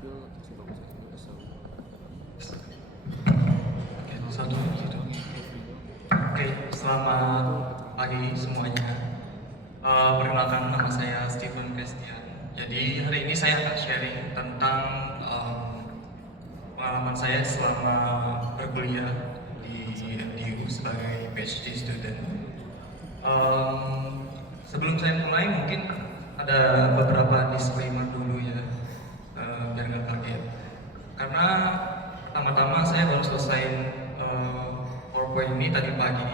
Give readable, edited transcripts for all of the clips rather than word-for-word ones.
Satu gitu. Oke, selamat pagi semuanya. Perkenalkan, nama saya Stephen Christian. Jadi hari ini saya akan sharing tentang pengalaman saya selama berkuliah di NTU sebagai PhD student. Sebelum saya mulai mungkin ada beberapa disclaimer dulu ya, biar nggak kaget. Karena pertama-tama saya baru selesai PowerPoint ini tadi pagi.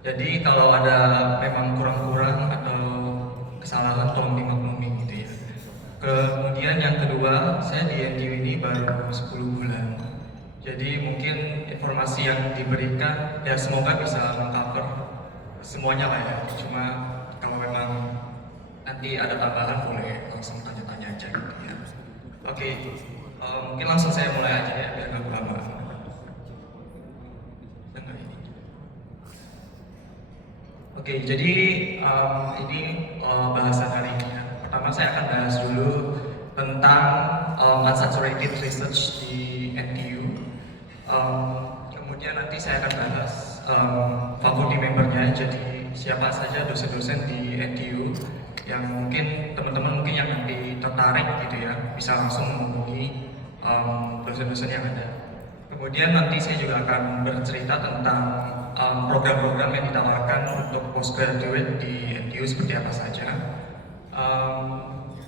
Jadi kalau ada memang kurang-kurang atau kesalahan tolong dimaklumi gitu ya. Kemudian yang kedua, saya di NTU ini baru 10 bulan. Jadi mungkin informasi yang diberikan ya semoga bisa mengcover semuanya lah ya. Cuma kalau memang nanti ada tambahan boleh langsung tanya-tanya aja gitu ya. Oke, mungkin langsung saya mulai aja ya biar nggak lama. Oke, jadi ini bahasan hari ini ya. Pertama saya akan bahas dulu tentang unsaturated research di NTU. Kemudian nanti saya akan bahas faculty membernya, jadi siapa saja dosen-dosen di NTU yang mungkin teman-teman mungkin yang nanti tertarik gitu ya, bisa langsung menghubungi dosen-dosen yang ada. Kemudian nanti saya juga akan bercerita tentang program-program yang ditawarkan untuk postgraduate di NTU seperti apa saja,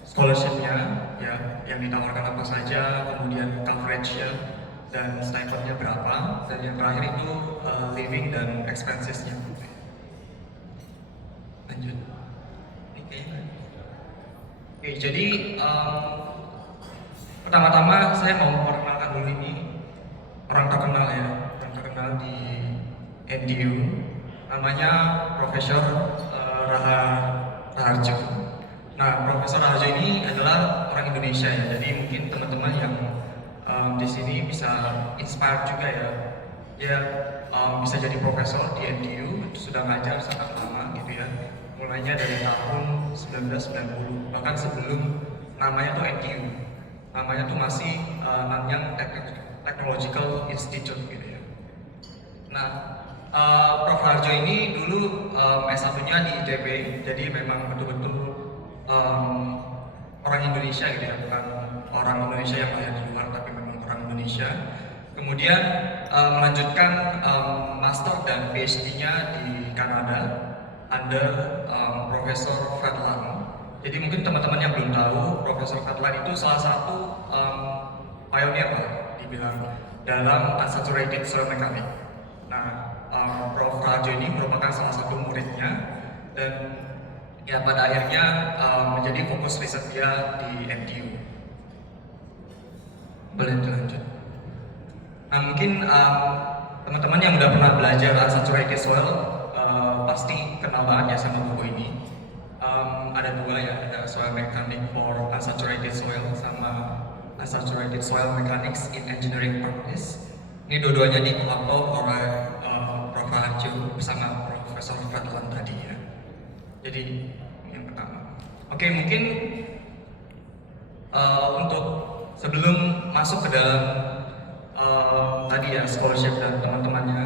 scholarship-nya ya yang ditawarkan apa saja, kemudian coverage-nya dan stipend-nya berapa, dan yang terakhir itu living dan expenses-nya. Lanjut. Oke, jadi pertama-tama saya mau memperkenalkan dulu ini orang terkenal ya, orang terkenal di NTU, namanya Profesor Raharjo. Nah, Profesor Raharjo ini adalah orang Indonesia ya, jadi mungkin teman-teman yang di sini bisa inspire juga ya. Dia bisa jadi profesor di NTU, sudah ngajar sangat lama gitu ya. Mulainya dari tahun 1990, bahkan sebelum namanya tuh NTU. Namanya tuh masih Nanyang Technological Institute gitu ya. Nah, Prof. Harjo ini dulu S1-nya di ITB, jadi memang betul-betul orang Indonesia gitu ya, bukan orang Indonesia yang lahir di luar, tapi memang orang Indonesia. Kemudian melanjutkan master dan PhD-nya di Kanada under Profesor Fred Lang. Jadi mungkin teman-teman yang belum tahu, Profesor Fred Lang itu salah satu pioneer lah dibilang dalam unsaturated soil mechanics. Nah, Prof. Rajo ini merupakan salah satu muridnya dan ya pada akhirnya menjadi fokus riset dia di NTU. Boleh dilanjut. Nah, mungkin teman-teman yang udah pernah belajar unsaturated soil pasti kenal banget ya sama buku ini. Ada dua ya, ada soil mechanics for unsaturated soil sama unsaturated soil mechanics in engineering practice. Ini dua-duanya dikelompok oleh Prof. Rajo bersama Profesor Fadlan tadi ya. Jadi yang pertama. Oke, mungkin untuk sebelum masuk ke dalam tadi ya scholarship dan teman-temannya,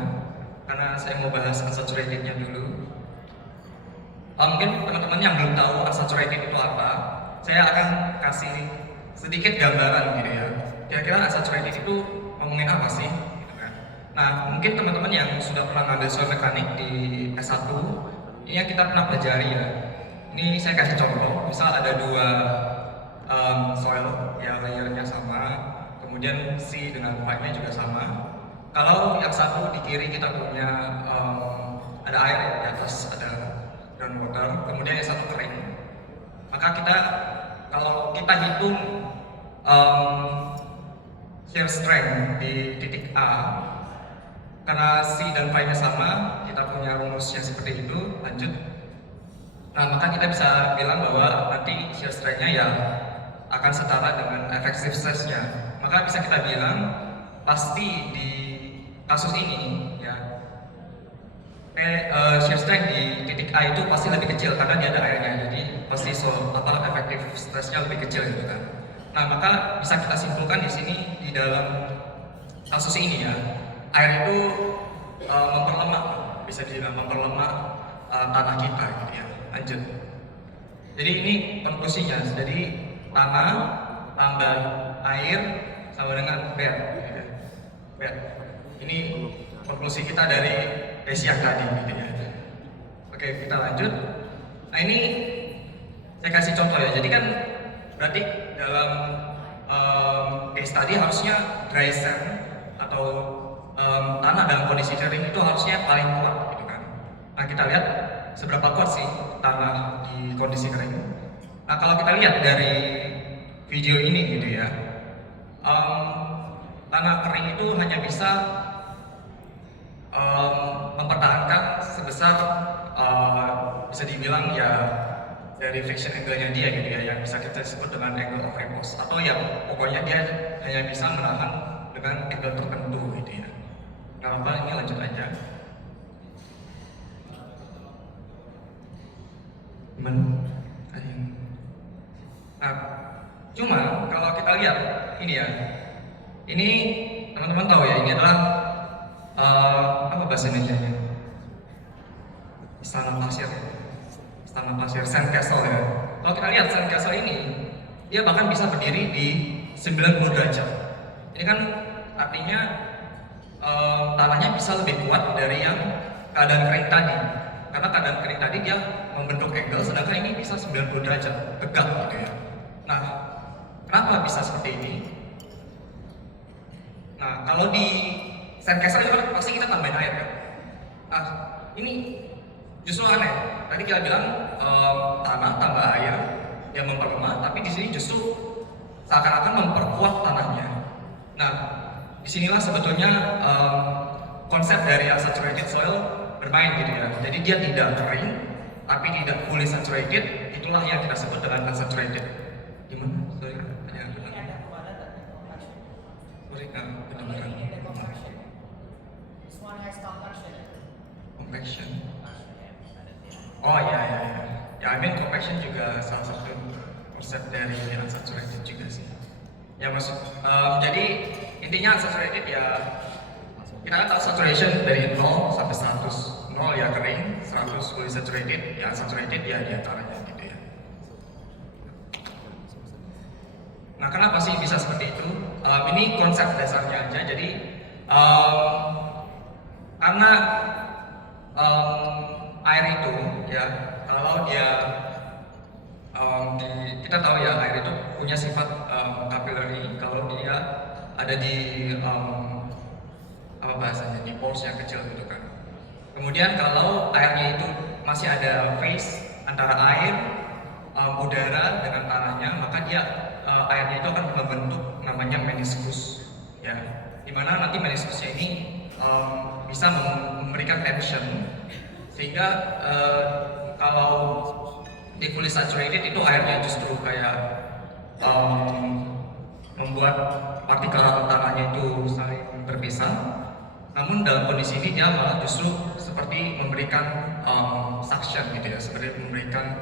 karena saya mau bahas unsaturatednya dulu. Mungkin teman-teman yang belum tahu unsaturated itu apa, saya akan kasih sedikit gambaran gitu ya. Kira-kira unsaturated itu ngomongin apa sih? Gitu kan. Nah, mungkin teman-teman yang sudah pernah ngambil soil mekanik di S1, ini yang kita pernah pelajari ya. Ini saya kasih contoh, misal ada dua soil, ya layernya sama, kemudian C dengan pipe-nya juga sama. Kalau yang satu di kiri kita punya ada air ya, di atas ada groundwater, kemudian yang satu kering. Maka kita kalau kita hitung shear strength di titik A, karena C dan phi-nya sama, kita punya rumus yang seperti itu. Lanjut. Nah, maka kita bisa bilang bahwa nanti shear strength-nya ya akan setara dengan effective stress-nya. Maka bisa kita bilang pasti di kasus ini ya shear strength di titik A itu pasti lebih kecil karena dia ada airnya, jadi pasti effective stress-nya lebih kecil gitu kan. Nah, maka bisa kita simpulkan di sini di dalam kasus ini ya, air itu memperlemah, bisa dibilang memperlemah tanah kita gitu ya. Lanjut. Jadi ini konklusinya. Jadi tanah tambah air sama dengan bed. Gitu ya. Bed. Ini konklusi kita dari Asia tadi gitu ya. Oke, kita lanjut. Nah, ini saya kasih contoh ya. Jadi kan berarti dalam case tadi harusnya dry sand atau tanah dalam kondisi kering itu harusnya paling kuat gitu kan. Nah, kita lihat seberapa kuat sih tanah di kondisi kering. Nah, kalau kita lihat dari video ini gitu ya, tanah kering itu hanya bisa mempertahankan sebesar bisa dibilang ya dari friction angle-nya dia gitu ya, yang bisa kita sebut dengan angle of repose, atau yang pokoknya dia hanya bisa menahan dengan angle tertentu gitu ya. Nggak apa, ini lanjut aja. Nah, cuma kalau kita lihat ini ya, ini teman-teman tahu ya, ini adalah apa bahasa Indonesia-nya? Istana pasir sand castle ya. Kalau kita lihat sand castle ini, dia bahkan bisa berdiri di 90 derajat. Ini kan artinya tanahnya bisa lebih kuat dari yang keadaan kering tadi. Karena keadaan kering tadi dia membentuk angle, sedangkan ini bisa 90 derajat tegak gitu ya. Nah, kenapa bisa seperti ini? Nah, kalau di sand castle itu kan pasti kita tambahin air kan. Nah, ini justru aneh. Tadi kita bilang tanah tambah air yang memperlemah, tapi di sini justru seakan-akan memperkuat tanahnya. Nah, disinilah sebetulnya konsep dari unsaturated soil bermain gitu ya. Jadi dia tidak kering, tapi tidak fully saturated. Itulah yang kita sebut dengan unsaturated. Gimana? Sorry, compaction. Oh ya. Ya, I mean compaction juga salah satu konsep dari unsaturated juga sih. Ya maksud, jadi intinya unsaturated ya, kita kan tahu saturation dari 0 sampai 100. 0 ya kering, 100 fully saturated, ya unsaturated ya di antaranya gitu ya. Nah, kenapa sih bisa seperti itu? Ini konsep dasarnya aja. Jadi karena air itu ya, kalau dia kita tahu ya, air itu punya sifat capillary kalau dia ada di apa bahasanya, di pores yang kecil gitu kan. Kemudian kalau airnya itu masih ada phase antara air, udara dengan tanahnya, maka dia airnya itu akan membentuk namanya meniskus ya, dimana nanti meniskusnya ini bisa memberikan tension sehingga kalau di fully saturated itu airnya justru kayak membuat partikel tanahnya itu saling terpisah. Namun dalam kondisi ini dia malah justru seperti memberikan suction gitu ya, seperti memberikan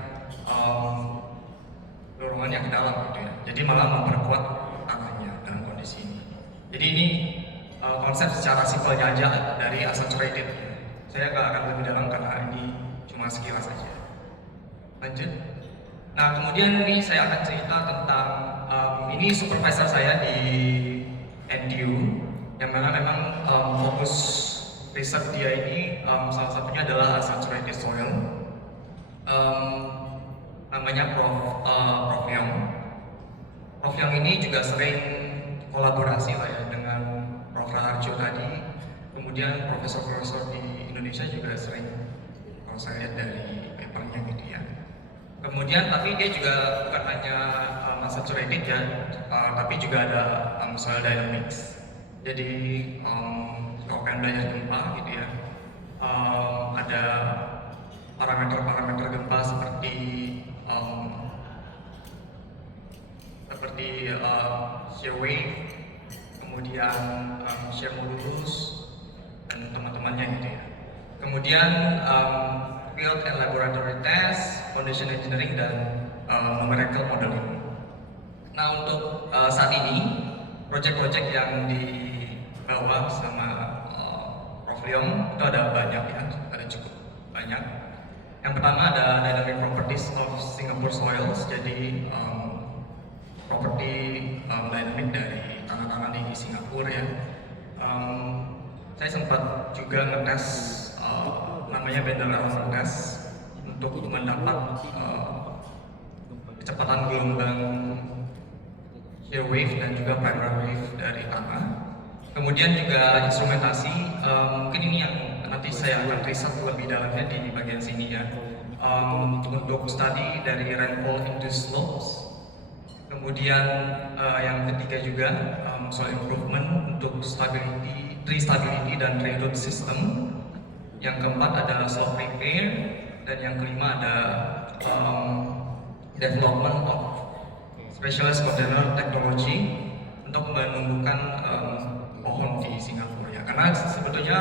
dorongan yang ke dalam gitu ya. Jadi malah memperkuat tanahnya dalam kondisi ini. Jadi ini konsep secara simpelnya aja dari unsaturated. Saya nggak akan lebih dalam karena ini cuma sekilas saja. Lanjut. Nah, kemudian ini saya akan cerita tentang ini supervisor saya di NTU, yang mana memang fokus riset dia ini salah satunya adalah unsaturated soil. Namanya Prof Yong. Prof Yong ini juga sering kolaborasi lah ya dengan Prof Raharjo tadi. Kemudian profesor-profesor di Indonesia juga sering, kalau saya lihat dari papernya gitu ya. Kemudian tapi dia juga bukan hanya unsaturated ya, tapi juga ada soil dynamics. Jadi kalau kalian belajar gempa gitu ya, ada parameter-parameter gempa seperti shear wave, kemudian shear modulus dan teman-temannya gitu ya. Kemudian field and laboratory test, foundation engineering dan numerical modeling. Nah untuk saat ini project-project yang dibawa sama Prof. Leong itu ada banyak ya, ada cukup banyak. Yang pertama ada Dynamic Properties of Singapore Soils, jadi properti dynamic dari tanah-tanah di Singapura ya. Saya sempat juga ngetes namanya Bendel Around Test untuk mendapat kecepatan gelombang shear wave dan juga primary wave dari tanah. Kemudian juga instrumentasi, mungkin ini yang nanti saya akan riset lebih dalamnya di bagian sini ya. Untuk study dari rainfall induced slopes. Kemudian yang ketiga juga soil improvement untuk stability, tree stability dan tree root system. Yang keempat adalah slope repair, dan yang kelima ada development of specialized container technology untuk menumbuhkan pohon di Singapura ya. Karena sebetulnya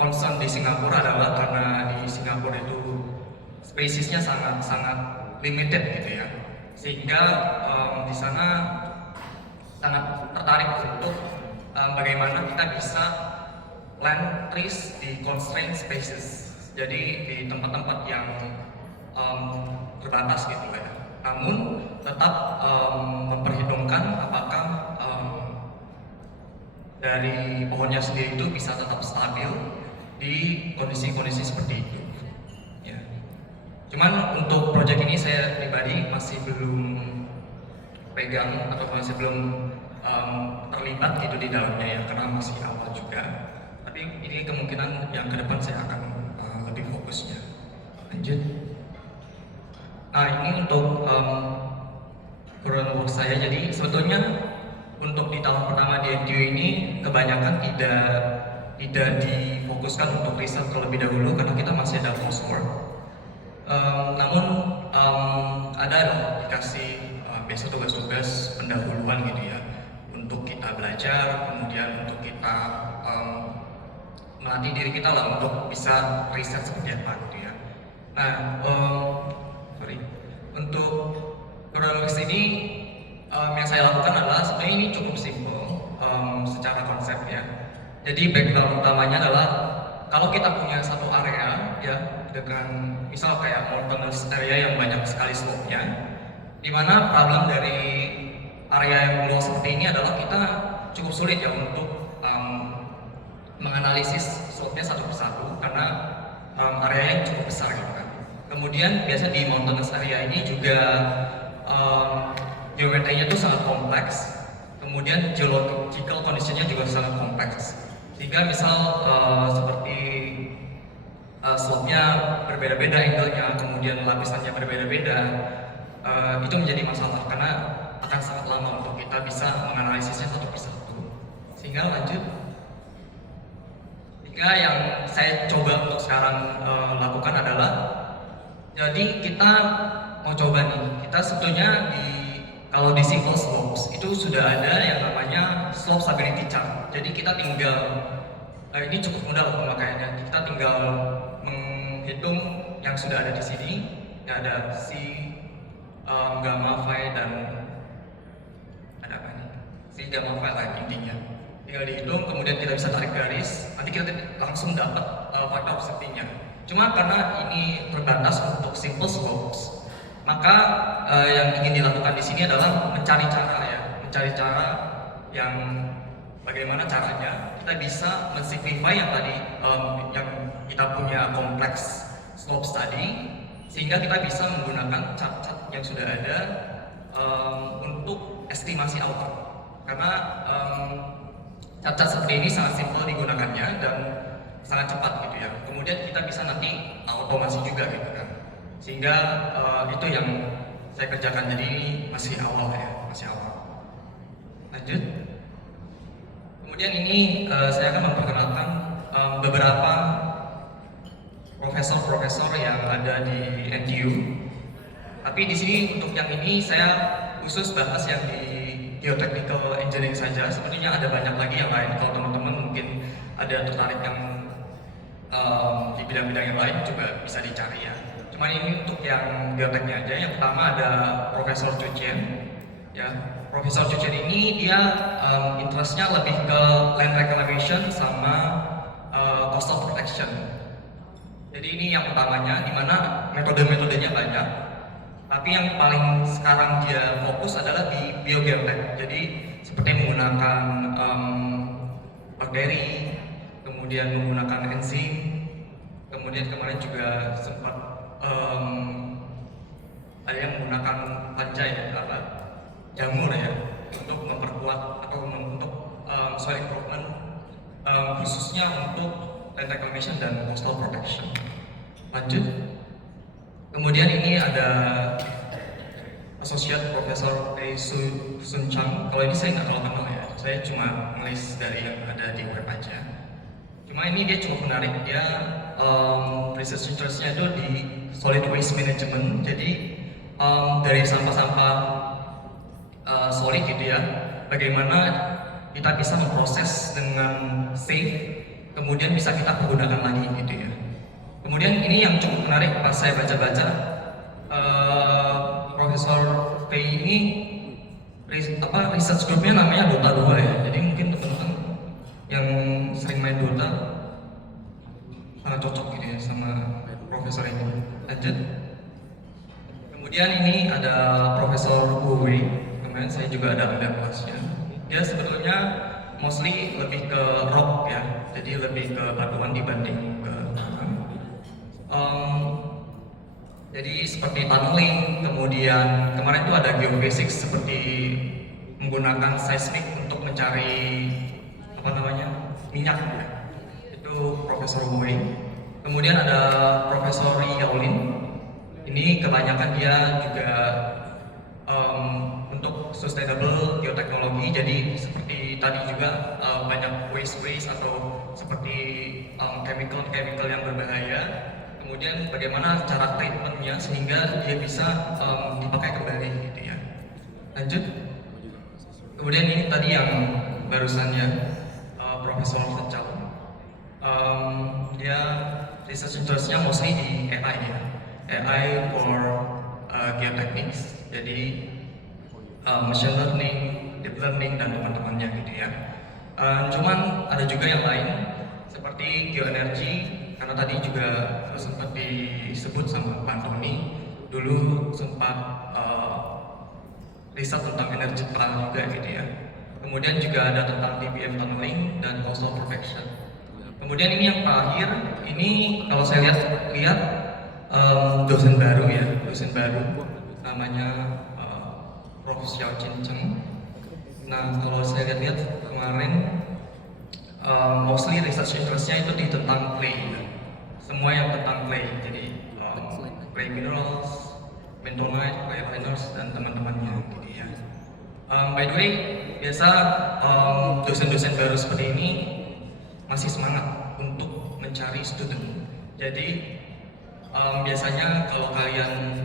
concern di Singapura adalah karena di Singapura itu spesiesnya sangat limited gitu ya, sehingga di sana sangat tertarik untuk bagaimana kita bisa plant trees di constrained spaces, jadi di tempat-tempat yang terbatas gitu ya. Namun tetap memperhitungkan apakah dari pohonnya sendiri itu bisa tetap stabil di kondisi-kondisi seperti itu. Ya. Cuman untuk proyek ini saya pribadi masih belum pegang atau masih belum terlibat gitu di dalamnya ya, karena masih awal juga. Tapi ini kemungkinan yang ke depan saya akan lebih fokusnya. Lanjut. Nah ini untuk work saya. Jadi sebetulnya untuk di tahun pertama di NTU ini kebanyakan tidak difokuskan untuk riset terlebih dahulu karena kita masih ada coursework. Namun ada dikasih biasa tugas-tugas pendahuluan gitu ya, untuk kita belajar, kemudian untuk kita melatih diri kita lah untuk bisa riset seperti apa gitu ya. Nah, untuk kronologis ini yang saya lakukan adalah sebenarnya ini cukup simpel secara konsep ya. Jadi background utamanya adalah kalau kita punya satu area ya dengan misal kayak mountainous area yang banyak sekali slope-nya, dimana problem dari area yang luas seperti ini adalah kita cukup sulit ya untuk menganalisis slope-nya satu persatu karena area yang cukup besar gitu kan. Kemudian biasa di mountainous area ini juga geometrinya itu sangat kompleks, kemudian geological conditionnya juga sangat kompleks, sehingga misal seperti slope-nya berbeda-beda angle-nya, kemudian lapisannya berbeda-beda, itu menjadi masalah karena akan sangat lama untuk kita bisa menganalisisnya satu persatu. Sehingga lanjut, sehingga yang saya coba untuk sekarang lakukan adalah, jadi kita mau coba nih, kita sebetulnya kalau di simple slopes itu sudah ada yang namanya slope stability chart. Jadi kita tinggal ini cukup mudah loh pemakaiannya. Kita tinggal menghitung yang sudah ada di sini. Ya, ada C, gamma, phi, dan ada apa nih? C, gamma, phi lah intinya. Tinggal dihitung, kemudian kita bisa tarik garis. Nanti kita langsung dapat fakta observingnya. Cuma karena ini terbatas untuk simple slopes, maka yang ingin dilakukan di sini adalah mencari cara yang bagaimana caranya kita bisa mensimplify yang tadi yang kita punya kompleks slopes tadi, sehingga kita bisa menggunakan chart-chart yang sudah ada untuk estimasi outcome. Karena chart-chart seperti ini sangat simpel digunakannya dan sangat cepat gitu ya. Kemudian kita bisa nanti otomasi juga gitu kan. Sehingga itu yang saya kerjakan, jadi ini masih awal ya, masih awal. Lanjut. Kemudian ini saya akan memperkenalkan beberapa profesor-profesor yang ada di NTU. Tapi di sini untuk yang ini saya khusus bahas yang di geotechnical engineering saja. Sebetulnya ada banyak lagi yang lain. Kalau teman-teman mungkin ada tertarik yang di bidang-bidang yang lain juga bisa dicari ya. Cuman ini untuk yang geoteknya aja. Yang pertama ada Profesor Chu Chien. Ya, Profesor Cucir ini dia interestnya lebih ke land reclamation sama coastal protection. Jadi ini yang utamanya, di mana metode-metodenya banyak. Tapi yang paling sekarang dia fokus adalah di biogeotek. Jadi seperti menggunakan bakteri, kemudian menggunakan enzim, kemudian kemarin juga sempat ada yang menggunakan panjai apa jamur ya untuk memperkuat atau untuk soil improvement khususnya untuk land reclamation dan coastal protection. Lanjut. Kemudian ini ada Associate Profesor Sun Chang. Kalau ini saya nggak terlalu kenal ya, saya cuma ngelis dari yang ada di web aja. Cuma ini dia cukup menarik, dia research interestnya itu di solid waste management. Jadi dari sampah-sampah solid gitu ya, bagaimana kita bisa memproses dengan safe, kemudian bisa kita pergunakan lagi gitu ya. Kemudian ini yang cukup menarik pas saya baca-baca, Profesor P ini research groupnya namanya Dota 2 ya. Jadi mungkin teman-teman yang sering main Dota sangat cocok gitu ya sama profesor ini. Lanjut. Kemudian ini ada Profesor Wu Wei. Kemarin saya juga ada kelasnya. Dia sebetulnya mostly lebih ke rock ya, jadi lebih ke batuan dibanding ke jadi seperti tunneling, kemudian kemarin itu ada geophysics seperti menggunakan seismik untuk mencari apa namanya minyak ya. Itu Profesor Wei. Kemudian ada Profesor Yaolin. Ini kebanyakan dia juga untuk sustainable geoteknologi. Jadi seperti tadi juga banyak waste atau seperti chemical yang berbahaya. Kemudian bagaimana cara treatmentnya sehingga dia bisa dipakai kembali gitu ya. Lanjut. Kemudian ini tadi yang barusannya Profesor Fetchal. Dia research interestnya mostly di AI ya. AI for geotechnics. Jadi machine learning, deep learning dan teman-temannya gitu ya. Cuman ada juga yang lain seperti geoenergi, karena tadi juga sempat disebut sama Pak Tony, dulu sempat riset tentang energi terang juga gitu ya. Kemudian juga ada tentang TBM tunneling dan coastal protection. Kemudian ini yang terakhir, ini kalau saya lihat dosen baru ya, namanya Prof. Xiao Chin Cheng. Nah kalau saya lihat kemarin mostly research interestnya itu di tentang clay, semua yang tentang clay, jadi clay minerals, bentonite, clay liners dan teman-temannya gitu ya. By the way, biasa dosen-dosen baru seperti ini masih semangat untuk mencari student. Jadi biasanya kalau kalian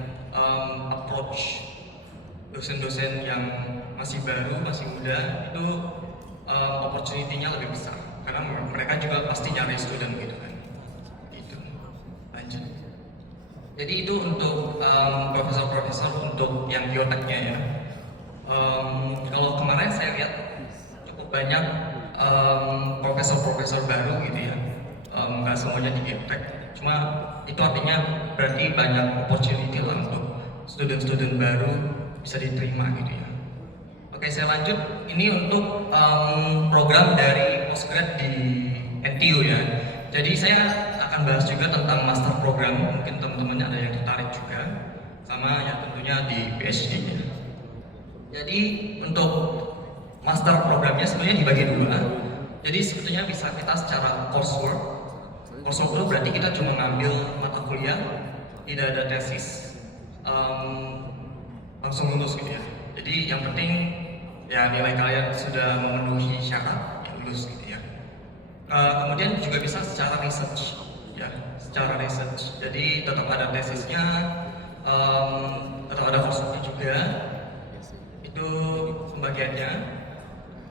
approach dosen-dosen yang masih baru, masih muda, itu opportunity-nya lebih besar karena mereka juga pasti nyari student gitu kan. Gitu. Lanjut. Jadi itu untuk profesor-profesor untuk yang bioteknya ya. Kalau kemarin saya lihat cukup banyak profesor-profesor baru gitu ya. Nggak semuanya di biotek. Cuma itu artinya berarti banyak opportunity lah untuk student-student baru bisa diterima gitu ya. Oke, saya lanjut. Ini untuk program dari postgrad di NTU ya. Jadi saya akan bahas juga tentang master program. Mungkin teman-temannya ada yang tertarik juga, sama yang tentunya di PhD ya. Jadi untuk master programnya sebenarnya dibagi dua. Jadi sebetulnya bisa kita secara coursework. Coursework itu berarti kita cuma ngambil mata kuliah, tidak ada tesis, langsung lulus gitu ya. Jadi yang penting ya nilai kalian sudah memenuhi syarat, ya lulus gitu ya. Kemudian juga bisa secara research ya, secara research. Jadi tetap ada tesisnya, tetap ada courseworknya juga. Itu pembagiannya.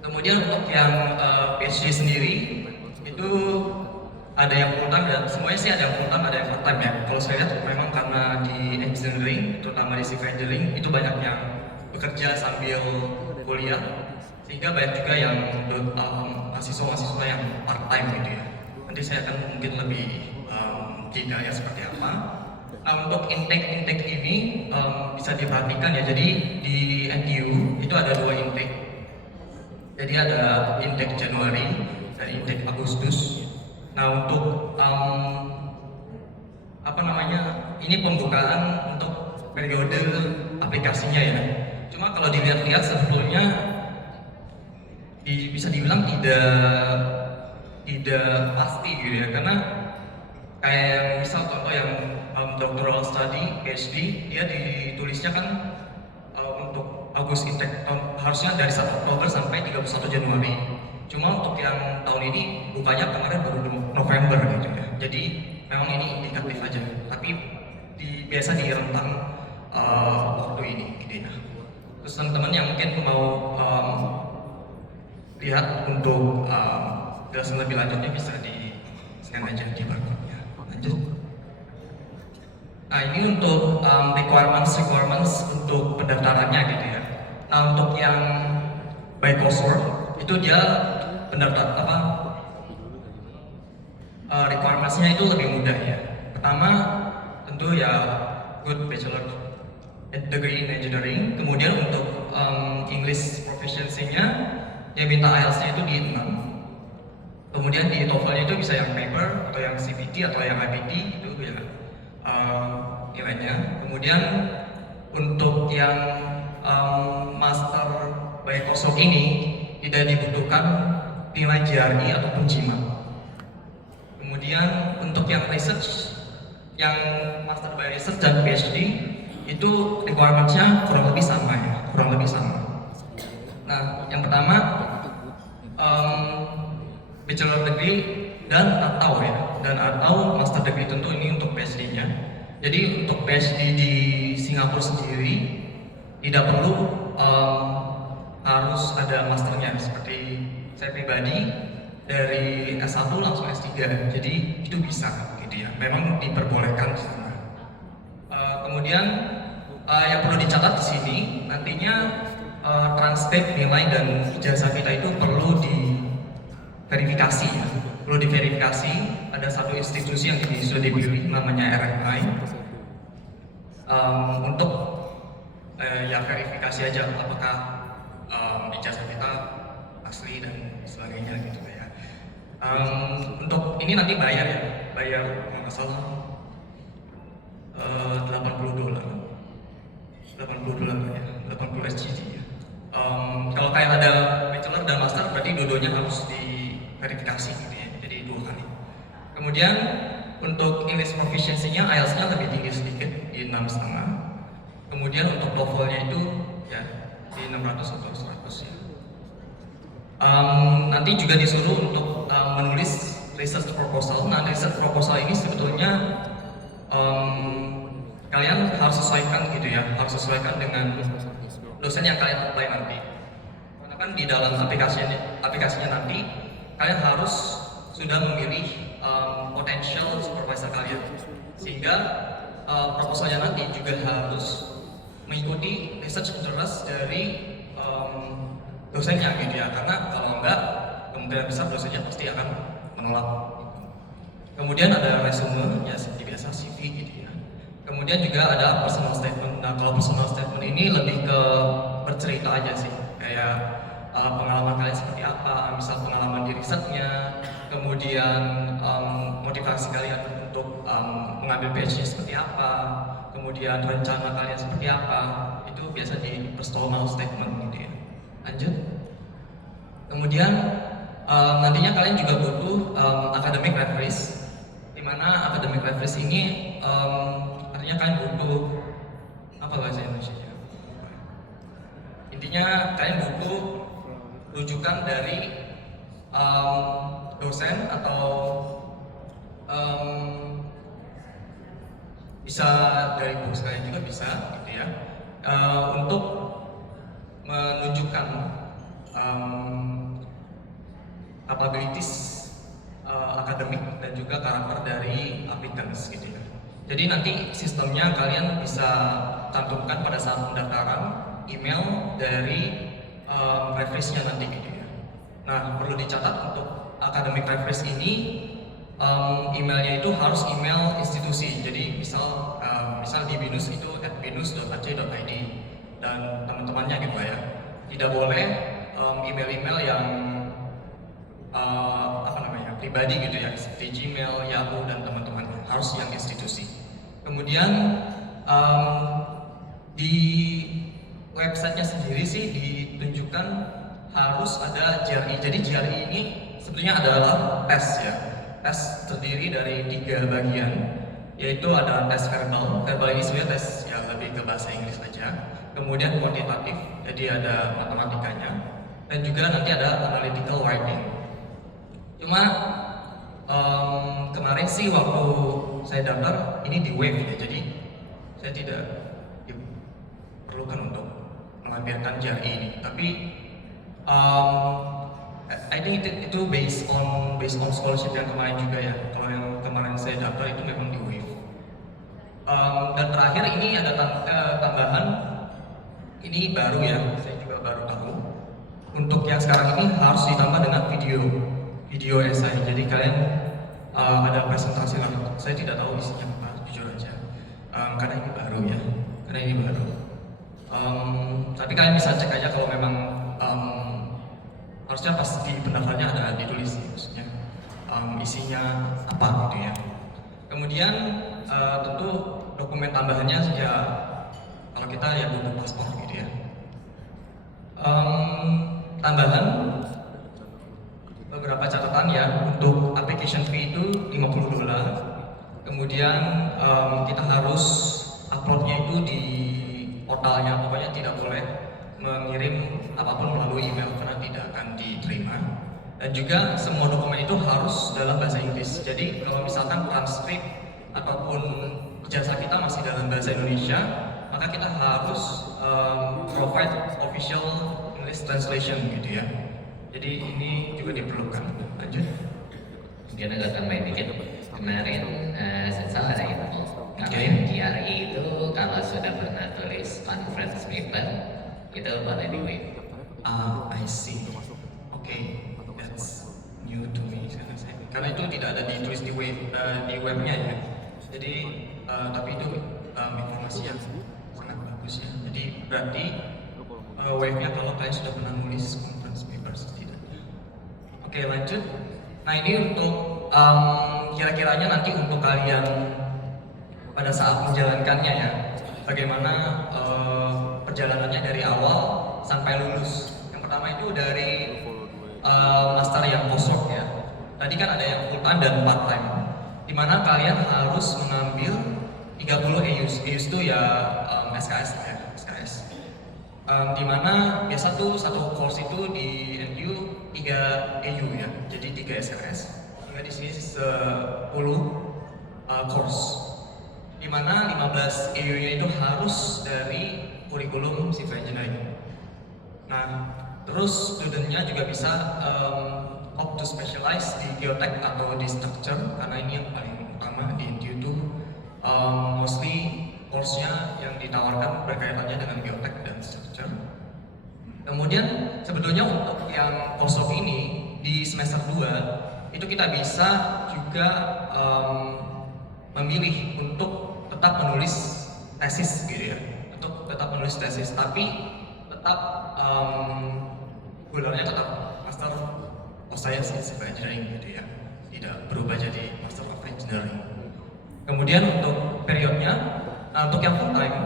Kemudian untuk yang PhD sendiri itu ada yang full time dan semuanya sih ada yang full time, ada yang part time ya. Kalau saya lihat memang karena di engineering, terutama di civil engineering itu banyak yang bekerja sambil kuliah, sehingga banyak juga yang mahasiswa-mahasiswa yang part time gitu ya. Nanti saya akan mungkin lebih detailnya seperti apa. Nah, untuk intake ini bisa diperhatikan ya. Jadi di NTU itu ada 2 intake. Jadi ada intake Januari dan intake Agustus. Nah, untuk ini pembukaan untuk periode aplikasinya ya. Cuma kalau dilihat-lihat sebetulnya bisa dibilang tidak pasti gitu ya, karena kayak misal contoh yang doctoral study PhD, dia ditulisnya kan untuk Agustus intake harusnya dari 1 Oktober sampai 31 Januari. Cuma untuk yang tahun ini bukanya kemarin baru November gitu ya. Jadi memang ini indikatif aja, tapi biasa di rentang waktu ini gitu ya. Terus teman-teman yang mungkin mau lihat untuk jelasan lebih lanjutnya bisa di scan aja di barcode-nya. Lanjut. Nah, ini untuk requirements untuk pendaftarannya gitu ya. Nah, untuk yang by coursework itu dia requirements-nya itu lebih mudah ya. Pertama tentu ya good bachelor degree in engineering. Kemudian untuk English proficiency-nya dia minta IELTS-nya itu di 6. Kemudian di TOEFL-nya itu bisa yang paper atau yang CPT atau yang IPT itu ya nilainya. Kemudian untuk yang master by coursework ini tidak dibutuhkan nilai GRE ataupun GMAT. Kemudian untuk yang research, yang master by research dan PhD itu requirement-nya kurang lebih sama ya, kurang lebih sama. Nah, yang pertama bachelor degree dan atau master degree, tentu ini untuk PhD-nya. Jadi untuk PhD di Singapura sendiri tidak perlu harus ada masternya, seperti saya pribadi dari S1 langsung S3, jadi itu bisa gitu ya, memang diperbolehkan di sana. Kemudian yang perlu dicatat di sini nantinya transkrip nilai dan ijazah kita itu perlu diverifikasi ya, perlu diverifikasi. Ada satu institusi yang sudah dipilih namanya RMI untuk ya verifikasi aja apakah ijazah kita asli dan sebagainya gitu ya. Untuk ini nanti bayar ya, bayar kalau nggak salah $80 ya, 80 SGD ya. Kalau kayak ada bachelor dan master berarti dua-duanya harus diverifikasi gitu ya, jadi 2 kali. Kemudian untuk English proficiency-nya IELTS-nya lebih tinggi sedikit di 6,5. Kemudian untuk TOEFL-nya itu ya di 600 atau 100 ya. Nanti juga disuruh untuk menulis research proposal. Nah, research proposal ini sebetulnya kalian harus sesuaikan gitu ya, harus sesuaikan dengan dosen yang kalian apply nanti. Karena kan di dalam aplikasinya nanti kalian harus sudah memilih potential supervisor kalian, sehingga proposalnya nanti juga harus mengikuti research interest dari dosennya gitu ya, karena kalau enggak kemungkinan besar dosennya pasti akan menolak. Kemudian ada resume ya seperti biasa, CV gitu ya. Kemudian juga ada personal statement. Nah, kalau personal statement ini lebih ke bercerita aja sih, kayak pengalaman kalian seperti apa, misal pengalaman di risetnya, kemudian motivasi kalian untuk mengambil PhD seperti apa, kemudian rencana kalian seperti apa, itu biasa di personal statement gitu ya. Lanjut. Kemudian nantinya kalian juga butuh academic reference, di mana academic reference ini artinya kalian butuh apa bahasa Indonesia? Intinya kalian butuh rujukan dari dosen atau bisa dari bos kalian juga bisa gitu ya, untuk menunjukkan capabilities akademik dan juga karakter dari applicants gitu ya. Jadi nanti sistemnya kalian bisa cantumkan pada saat pendaftaran email dari reference-nya nanti gitu ya. Nah, perlu dicatat untuk academic reference ini emailnya itu harus email institusi. Jadi misal di BINUS itu @binus.ac.id dan teman-temannya gitu ya. Tidak boleh email-email yang pribadi gitu ya, seperti Gmail, Yahoo dan teman-temannya. Harus yang institusi. Kemudian di websitenya sendiri sih ditunjukkan harus ada GRE. Jadi GRE ini sebetulnya adalah tes ya. Tes terdiri dari 3 bagian, yaitu ada tes verbal. Verbal ini sebenarnya tes ya lebih ke bahasa Inggris saja. Kemudian kuantitatif, jadi ada matematikanya. Dan juga nanti ada analytical writing. Cuma kemarin sih waktu saya daftar ini di web ya, jadi saya tidak diperlukan untuk melampirkan GRE ini. Tapi I think itu based on scholarship yang kemarin juga ya. Kalau yang kemarin saya daftar itu memang di web. Dan terakhir ini ada tambahan, ini baru ya, saya juga baru tahu. Untuk yang sekarang ini harus ditambah dengan video essay. Jadi kalian ada presentasi lah. Saya tidak tahu isinya apa, jujur aja. Karena ini baru ya, tapi kalian bisa cek aja kalau memang harusnya pas di pendaftarannya ada ditulis sih, maksudnya isinya apa gitu ya. Kemudian tentu dokumen tambahannya ya kalau kita ya buku paspor gitu ya. Tambahan beberapa catatan ya, untuk application fee itu $50. Kemudian kita harus uploadnya itu di portalnya, pokoknya tidak boleh mengirim apapun melalui email karena tidak akan diterima. Dan juga semua dokumen itu harus dalam bahasa Inggris. Jadi kalau misalkan transkrip ataupun jasa kita masih dalam bahasa Indonesia, maka kita harus provide official English translation gitu ya. Jadi ini juga diperlukan. Lanjut. Mungkin agak tambahin dikit. Kemarin Sensal ada info kalau yang GRE itu kalau sudah pernah tulis conference paper itu boleh di web. I see. Okay, that's new to me. Karena itu tidak ada ditulis di webnya ya. Jadi tapi itu informasi yang sangat bagus ya. Jadi berarti webnya kalau kalian sudah pernah nulis conference paper setidaknya. Oke, lanjut. Nah ini untuk kira-kiranya nanti untuk kalian pada saat menjalankannya ya, bagaimana perjalanannya dari awal sampai lulus. Yang pertama itu dari master yang postdoc ya. Tadi kan ada yang full time dan part time, dimana kalian harus mengambil 30 EUs. EUs itu ya SKS ya, SKS. Dimana biasa tuh satu course itu di NTU 3 EU ya, jadi 3 SKS. Hingga di sini 10 course, dimana 15 EU-nya itu harus dari kurikulum civil engineering. Nah, terus studentnya juga bisa opt to specialize di geotech atau di structure, karena ini yang paling utama di NTU itu mostly course-nya yang ditawarkan berkaitannya dengan geotech dan structure. Kemudian sebetulnya untuk yang postdoc ini di semester 2 itu kita bisa juga memilih untuk tetap menulis tesis gitu ya, untuk tetap menulis tesis, tapi tetap gelarnya tetap Master of Science in Civil Engineering gitu ya, tidak berubah jadi Master of Engineering. Kemudian untuk periodnya, untuk yang full time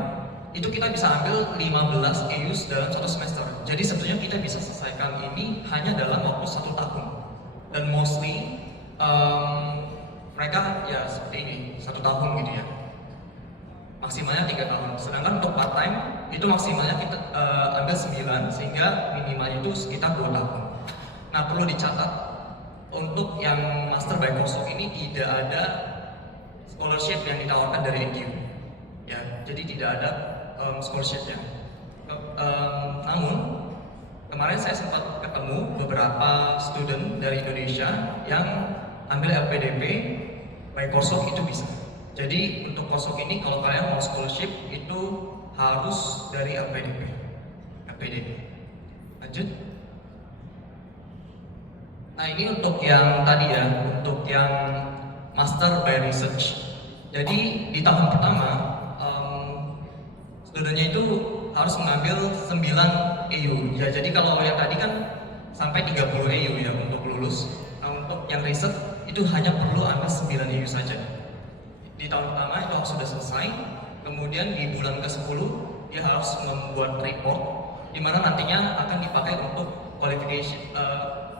itu kita bisa ambil 15 EUs dalam satu semester. Jadi sebetulnya kita bisa selesaikan ini hanya dalam waktu 1 tahun. Dan mostly mereka ya seperti ini, 1 tahun gitu ya. Maksimalnya 3 tahun. Sedangkan untuk part time itu maksimalnya kita ambil 9, sehingga minimalnya itu sekitar 2 tahun. Nah, perlu dicatat untuk yang master by postdoc ini tidak ada scholarship yang ditawarkan dari NTU. Ya, jadi tidak ada scholarship-nya. Namun kemarin saya sempat ketemu beberapa student dari Indonesia yang ambil LPDP by postdoc itu bisa. Jadi untuk postdoc ini kalau kalian mau scholarship itu harus dari LPDP. LPDP. Lanjut. Nah ini untuk yang tadi ya, untuk yang Master by Research. Jadi di tahun pertama, studentnya itu harus mengambil 9 EU. Ya jadi kalau yang tadi kan sampai 30 EU ya untuk lulus. Nah untuk yang research itu hanya perlu ambil 9 EU saja. Di tahun pertama itu harus sudah selesai. Kemudian di bulan ke-10 dia harus membuat report di mana nantinya akan dipakai untuk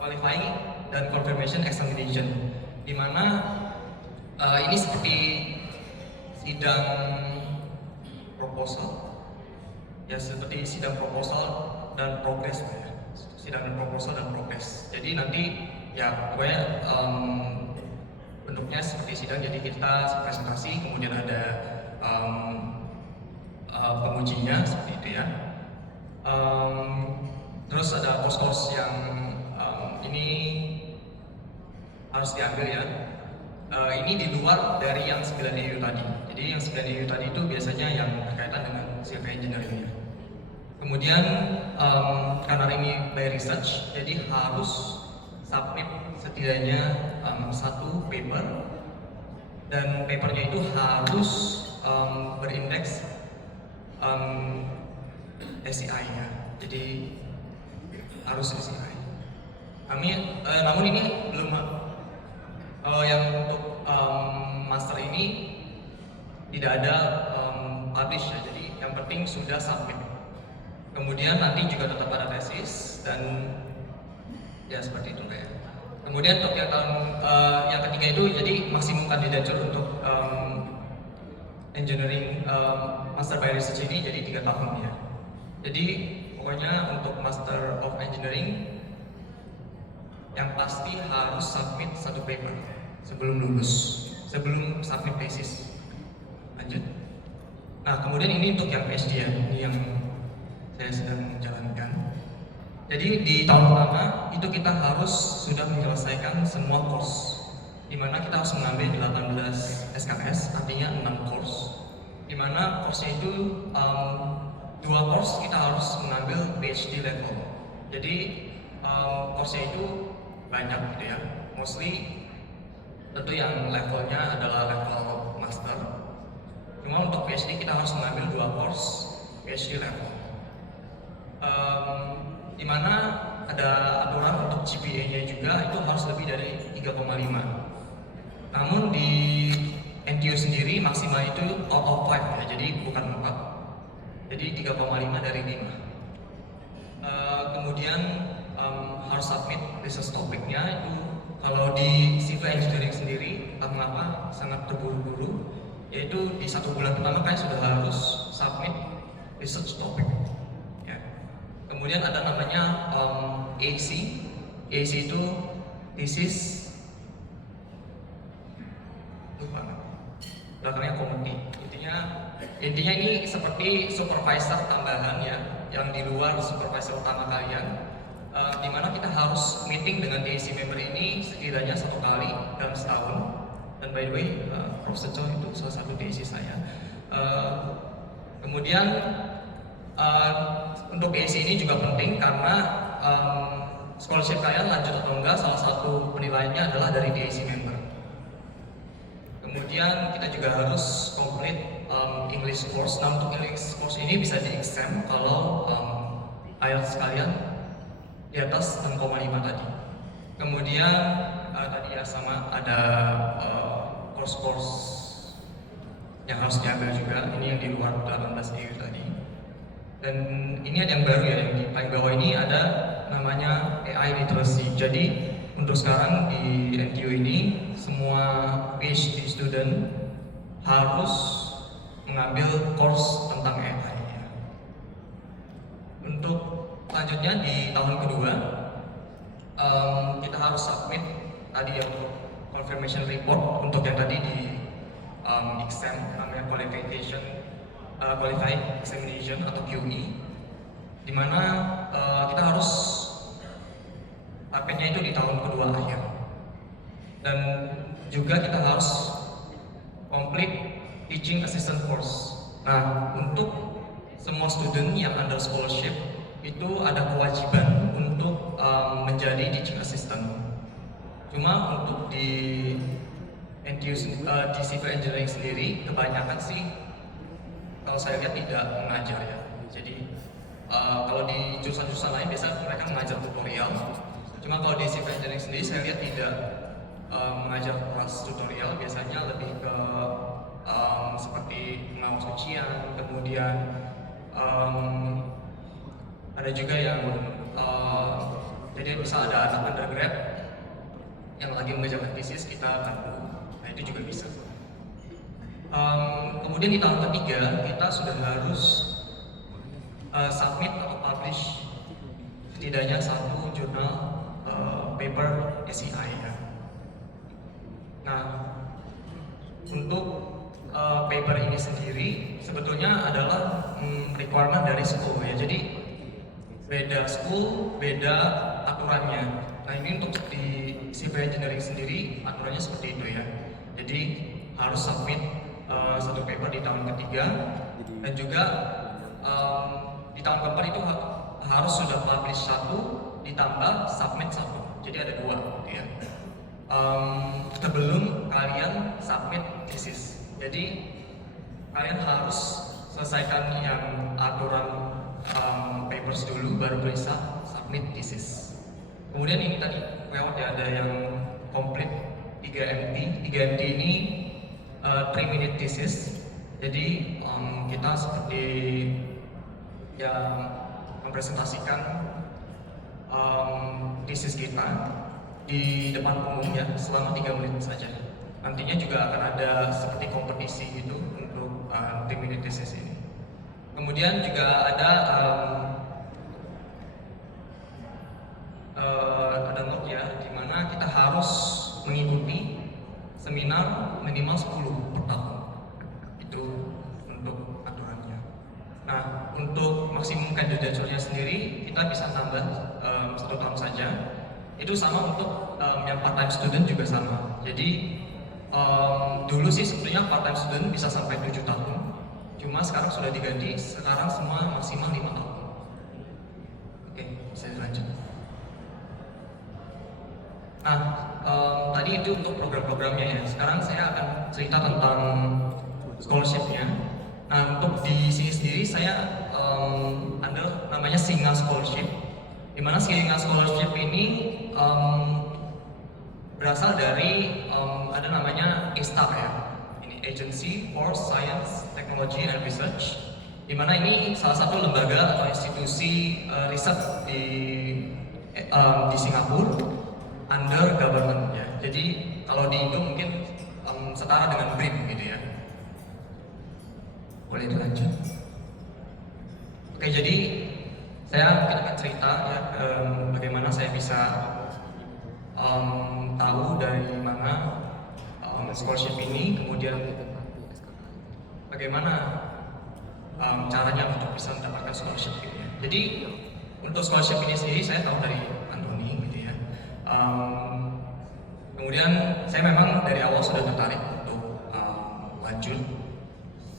qualifying dan confirmation examination, di mana ini seperti sidang proposal ya, seperti sidang proposal dan progres ya. Sidang dan proposal dan progres. Jadi nanti ya pokoknya bentuknya seperti sidang, jadi kita presentasi kemudian ada pengujinya seperti itu ya. Terus ada course yang ini harus diambil ya. Ini di luar dari yang 9 EU tadi. Jadi yang 9 EU tadi itu biasanya yang berkaitan dengan civil engineering ya. Kemudian karena ini by research, jadi harus submit setidaknya satu paper, dan papernya itu harus berindeks SCI ya. Jadi harus SCI. Namun ini belum yang untuk master ini tidak ada publish ya. Jadi yang penting sudah submit. Kemudian nanti juga tetap ada tesis dan ya seperti itu ya. Kemudian untuk yang tahun yang ketiga itu jadi maksimum kandidatur untuk engineering master by research ini jadi 3 tahun ya. Jadi pokoknya untuk master of engineering yang pasti harus submit satu paper sebelum lulus, sebelum submit tesis. Lanjut. Nah kemudian ini untuk yang PhD ya, ini yang saya sedang menjalankan. Jadi di tahun pertama itu kita harus sudah menyelesaikan semua course, di mana kita harus mengambil 18 SKS, artinya 6 course. Di mana course-nya itu 2 course kita harus mengambil PhD level. Jadi course-nya itu banyak gitu ya. Mostly tentu yang levelnya adalah level master. Cuma untuk PhD kita harus mengambil 2 course PhD level. Di mana ada aturan untuk GPA-nya juga itu harus lebih dari 3,5. Namun di NTU sendiri maksimal itu out of 5 ya, jadi bukan 4. Jadi 3,5 dari 5. Kemudian harus submit research topiknya itu. Kalau di civil engineering sendiri, kenapa sangat terburu-buru, yaitu di 1 bulan pertama kan sudah harus submit research topic. Ya. Kemudian ada namanya AC. AC itu thesis, lupa, belakangnya committee. Intinya ini seperti supervisor tambahan ya, yang di luar supervisor utama kalian. Di mana kita harus meeting dengan DAC member ini setidaknya 1 kali dalam setahun. Dan by the way, Profesor Chow itu salah satu DAC saya. Kemudian untuk DAC ini juga penting karena scholarship kalian lanjut atau enggak, salah satu penilaiannya adalah dari DAC member. Kemudian kita juga harus complete English course. Nah untuk English course ini bisa di-exam kalau IELTS kalian di atas 6,5 tadi. Kemudian tadi ya sama ada course-course yang harus diambil juga. Ini yang di luar 18 EU tadi. Dan ini ada yang baru ya, yang di paling bawah ini ada namanya AI literacy. Jadi untuk sekarang di NTU ini semua PhD student harus mengambil course tentang AI. Untuk selanjutnya di tahun kedua kita harus submit tadi yang confirmation report untuk yang tadi di exam namanya qualifying examination atau QE, di mana kita harus targetnya itu di tahun kedua akhir, dan juga kita harus complete teaching assistant course. Nah untuk semua student yang under scholarship itu ada kewajiban untuk menjadi teaching assistant. Cuma untuk di di civil engineering sendiri kebanyakan sih kalau saya lihat tidak mengajar ya. Jadi kalau di jurusan-jurusan lain biasa mereka mengajar tutorial. Cuma kalau di civil engineering sendiri saya lihat tidak mengajar kelas tutorial, biasanya lebih ke seperti pengawas ujian, kemudian ada juga yang jadi misal ada anak undergrad yang lagi mengerjakan tesis, kita bantu. Nah itu juga bisa. Kemudian di tahun ketiga kita sudah harus submit atau publish setidaknya satu jurnal paper SEI ya. Nah untuk paper ini sendiri sebetulnya adalah requirement dari school ya. Jadi beda school, beda aturannya. Nah ini untuk di civil engineering sendiri aturannya seperti itu ya. Jadi harus submit satu paper di tahun ketiga dan juga di tahun keempat itu harus sudah publish satu ditambah submit satu. Jadi ada dua gitu ya. Sebelum kalian submit thesis. Jadi kalian harus selesaikan yang aturan papers dulu baru bisa submit thesis. Kemudian ini tadi lewat ya ada yang komplit 3MT. 3MT ini 3-minute thesis. Jadi kita seperti yang mempresentasikan thesis kita di depan umum ya selama 3 menit saja. Nantinya juga akan ada seperti kompetisi gitu untuk 3-minute thesis ini. Kemudian juga ada note ya, di mana kita harus mengikuti seminar minimal 10 per tahun. Itu untuk aturannya. Nah, untuk maksimum candidature-nya sendiri kita bisa tambah 1 tahun saja. Itu sama untuk yang part-time student juga sama. Jadi dulu sih sebetulnya part-time student bisa sampai 7 tahun. Cuma sekarang sudah diganti, sekarang semua maksimal 5 tahun. Oke, bisa dilanjut. Nah, tadi itu untuk program-programnya ya. Sekarang saya akan cerita tentang scholarship-nya. Nah, untuk di sini sendiri saya handle namanya Singa Scholarship. Di mana Singa Scholarship ini berasal dari ada namanya ISTAR ya. Agency for Science, Technology and Research, di mana ini salah satu lembaga atau institusi riset di Singapura under government ya. Jadi kalau di Indo mungkin setara dengan BRIN gitu ya. Boleh dilanjut. Oke, jadi saya mungkin akan cerita ya bagaimana saya bisa tahu dari mana scholarship ini, kemudian bagaimana caranya untuk bisa mendapatkan scholarship ini. Jadi untuk scholarship ini sendiri saya tahu dari Antoni gitu ya. Kemudian saya memang dari awal sudah tertarik untuk lanjut.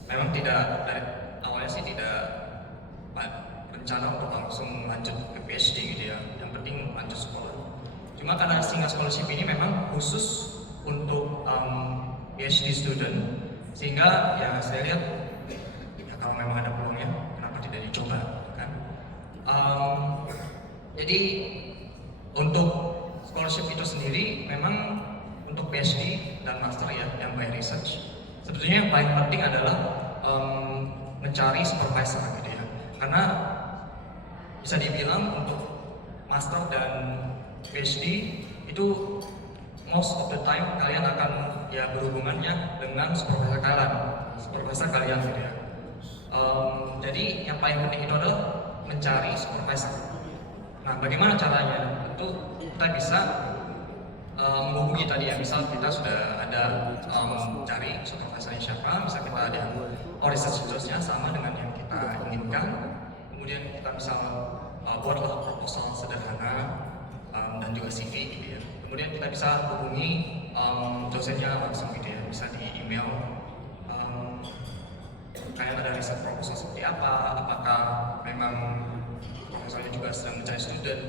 Memang tidak dari awalnya sih tidak rencana untuk langsung lanjut ke PhD gitu ya. Yang penting lanjut sekolah. Cuma karena Singa Scholarship ini memang khusus untuk PhD student, sehingga ya saya lihat ya kalau memang ada peluangnya kenapa tidak dicoba kan. Jadi untuk scholarship itu sendiri memang untuk PhD dan master ya yang by research, sebetulnya yang paling penting adalah mencari supervisor gitu ya, karena bisa dibilang untuk master dan PhD itu most of the time kalian akan ya berhubungannya dengan supervisor kalian gitu ya. Jadi yang paling penting itu adalah mencari supervisor. Nah, bagaimana caranya? Tentu kita bisa menghubungi tadi ya, misal kita sudah ada cari supervisornya siapa, misal kita ada research-nya sama dengan yang kita inginkan, kemudian kita bisa buatlah proposal sederhana dan juga CV gitu ya. Kemudian kita bisa hubungi dosennya langsung gitu ya, bisa di email. Kayak ada riset proposal seperti apa, apakah memang proposalnya juga sedang mencari student.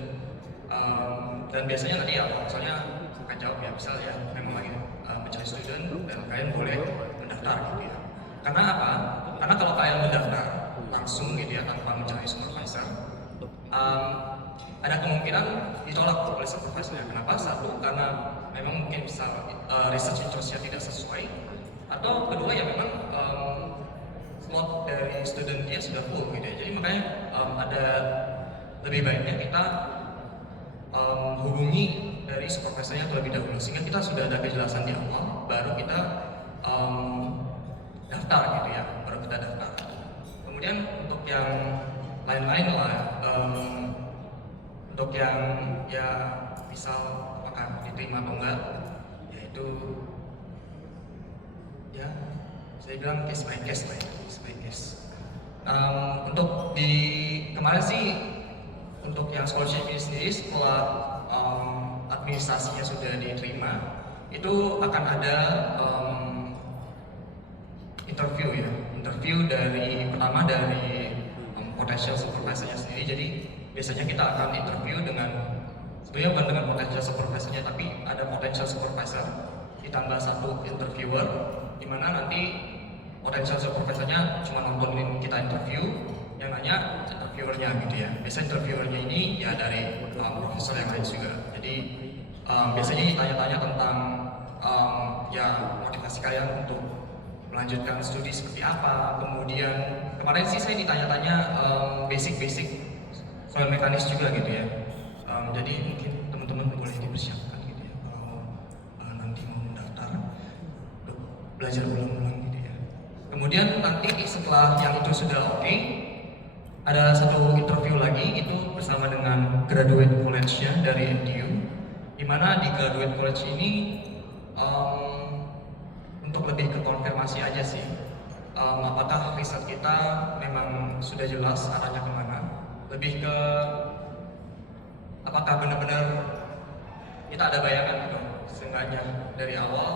Dan biasanya nanti ya proposalnya akan jawab ya, misal ya memang lagi mencari student dan kalian boleh mendaftar gitu ya. Karena apa? Karena kalau kalian mendaftar langsung gitu ya tanpa mencari supervisor, ada kemungkinan ditolak oleh supervisornya. Kenapa? Satu, karena memang mungkin misal research interestnya tidak sesuai, atau kedua ya memang slot dari student dia sudah full gitu ya. Jadi makanya ada lebih baiknya kita hubungi dari supervisornya terlebih dahulu sehingga kita sudah ada kejelasan di awal, baru kita daftar gitu ya, baru kita daftar. Kemudian untuk yang lain-lain lah, untuk yang ya misal apakah diterima atau enggak, yaitu ya saya bilang case by case lah ya, case by case. Untuk di kemarin sih untuk yang scholarship ini sendiri setelah administrasinya sudah diterima, itu akan ada interview dari pertama dari potential supervisornya sendiri. Jadi biasanya kita akan interview dengan sebenarnya bukan dengan potential supervisornya, tapi ada potential supervisor ditambah satu interviewer, di mana nanti potential supervisornya cuma nontonin kita interview, yang nanya interviewernya gitu ya. Biasanya interviewernya ini ya dari profesor yang lain juga. Jadi biasanya ditanya-tanya tentang ya motivasi kalian untuk melanjutkan studi seperti apa. Kemudian kemarin sih saya ditanya-tanya basic-basic soal mekanis juga gitu ya. Jadi mungkin teman-teman boleh dipersiapkan gitu ya kalau nanti mau mendaftar untuk belajar ulang-ulang gitu ya. Kemudian nanti setelah yang itu sudah oke, ada satu interview lagi, itu bersama dengan graduate college-nya dari NTU, di mana di graduate college ini untuk lebih ke konfirmasi aja sih, apakah riset kita memang sudah jelas arahnya kemana, lebih ke apakah benar-benar kita ada bayangan gitu, seenggaknya dari awal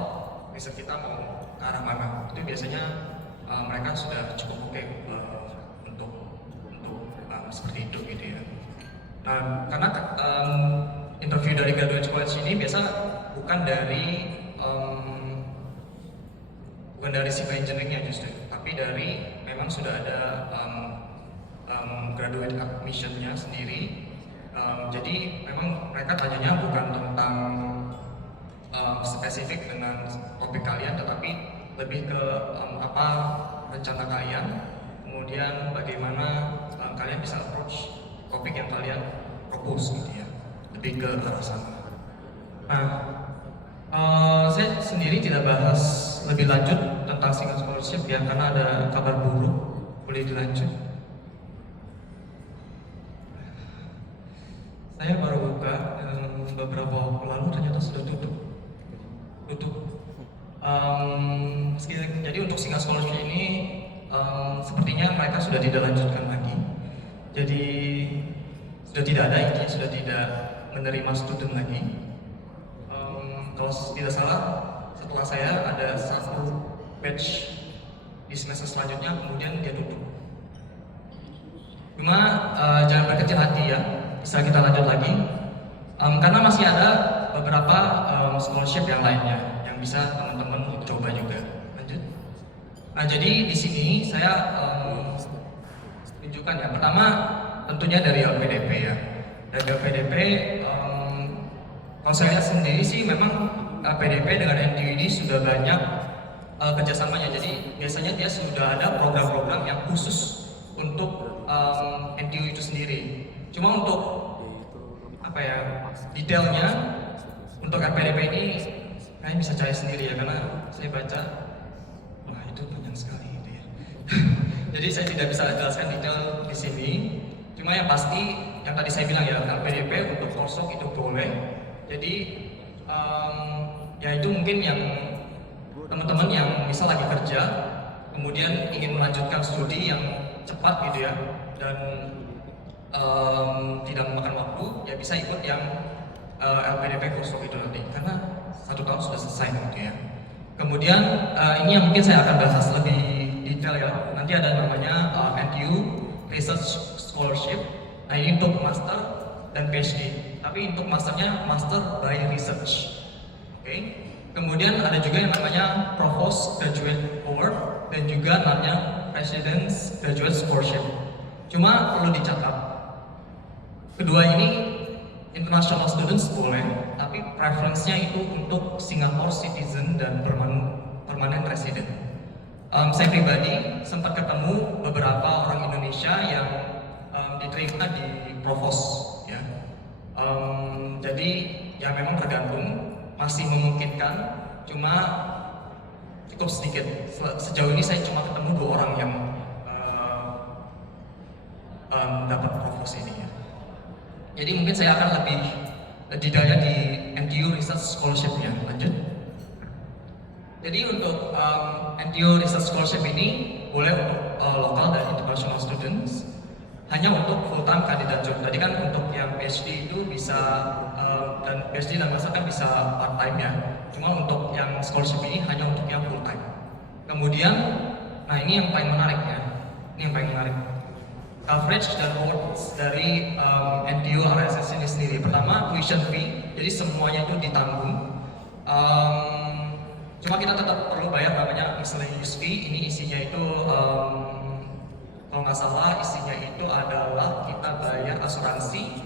riset kita mau ke arah mana. Itu biasanya mereka sudah cukup oke untuk seperti itu gitu ya. Nah, karena interview dari graduate college ini biasa bukan dari civil engineering-nya justru, tapi dari memang sudah ada graduate admission-nya sendiri. Jadi memang mereka tanyanya bukan tentang spesifik dengan topik kalian, tetapi lebih ke apa rencana kalian, kemudian bagaimana kalian bisa approach topik yang kalian propose gitu ya, lebih ke arah sana. Nah, saya sendiri tidak bahas lebih lanjut tentang single scholarship ya, karena ada kabar buruk. Boleh dilanjut. Saya baru buka beberapa waktu lalu, ternyata sudah tutup. Jadi untuk single scholarship ini sepertinya mereka sudah tidak lanjutkan lagi. Jadi sudah tidak ada ini, sudah tidak menerima student lagi. Kalau tidak salah, setelah saya ada satu batch di semester selanjutnya, kemudian dia tutup. Cuma jangan berkecil hati ya, bisa kita lanjut lagi, karena masih ada beberapa scholarship yang lainnya yang bisa teman-teman coba juga. Lanjut. Nah, jadi di sini saya tunjukkan ya. Pertama tentunya dari LPDP ya. Dari LPDP, kalau saya lihat sendiri sih memang LPDP dengan NTU ini sudah banyak kerjasamanya. Jadi biasanya dia sudah ada program-program yang khusus untuk NTU itu sendiri. Cuma untuk apa ya detailnya untuk LPDP ini kalian bisa cari sendiri ya, karena saya baca wah itu panjang sekali gitu ya. Jadi saya tidak bisa jelaskan detail di sini. Cuma yang pasti yang tadi saya bilang ya, LPDP untuk postdoc itu boleh. Jadi ya itu mungkin yang teman-teman yang misal lagi kerja kemudian ingin melanjutkan studi yang cepat gitu ya, dan tidak memakan waktu, ya bisa ikut yang LPDP postdoc itu nanti, karena 1 tahun sudah selesai gitu ya. Kemudian ini yang mungkin saya akan bahas lebih detail ya. Nanti ada namanya NTU Research Scholarship, Nah ini untuk master dan PhD. Tapi untuk masternya master by research. Oke. Kemudian ada juga yang namanya Provost Graduate Award dan juga namanya President's Graduate Scholarship. Cuma perlu dicatat, kedua ini international students boleh, tapi preference-nya itu untuk Singapore citizen dan permanent resident. Saya pribadi sempat ketemu beberapa orang Indonesia yang diterima di Provost, ya. Jadi ya memang tergantung, masih memungkinkan, cuma cukup sedikit. Sejauh ini saya cuma ketemu 2 orang yang dapat Provost ini, ya. Jadi mungkin saya akan lebih detailnya di NTU Research Scholarship-nya. Lanjut. Jadi untuk NTU Research Scholarship ini boleh untuk lokal dan international students, hanya untuk full-time kandidat job. Tadi kan untuk yang PhD itu bisa dan PhD dan master kan bisa part-time, ya. Cuma untuk yang scholarship ini hanya untuk yang full-time. Kemudian, nah ini yang paling menarik, ya. Ini yang paling menarik. Coverage dan awards dari NTU RSS ini sendiri. Pertama, tuition fee, jadi semuanya itu ditanggung. Cuma kita tetap perlu bayar namanya miscellaneous fee. Ini isinya itu kalau nggak salah isinya itu adalah kita bayar asuransi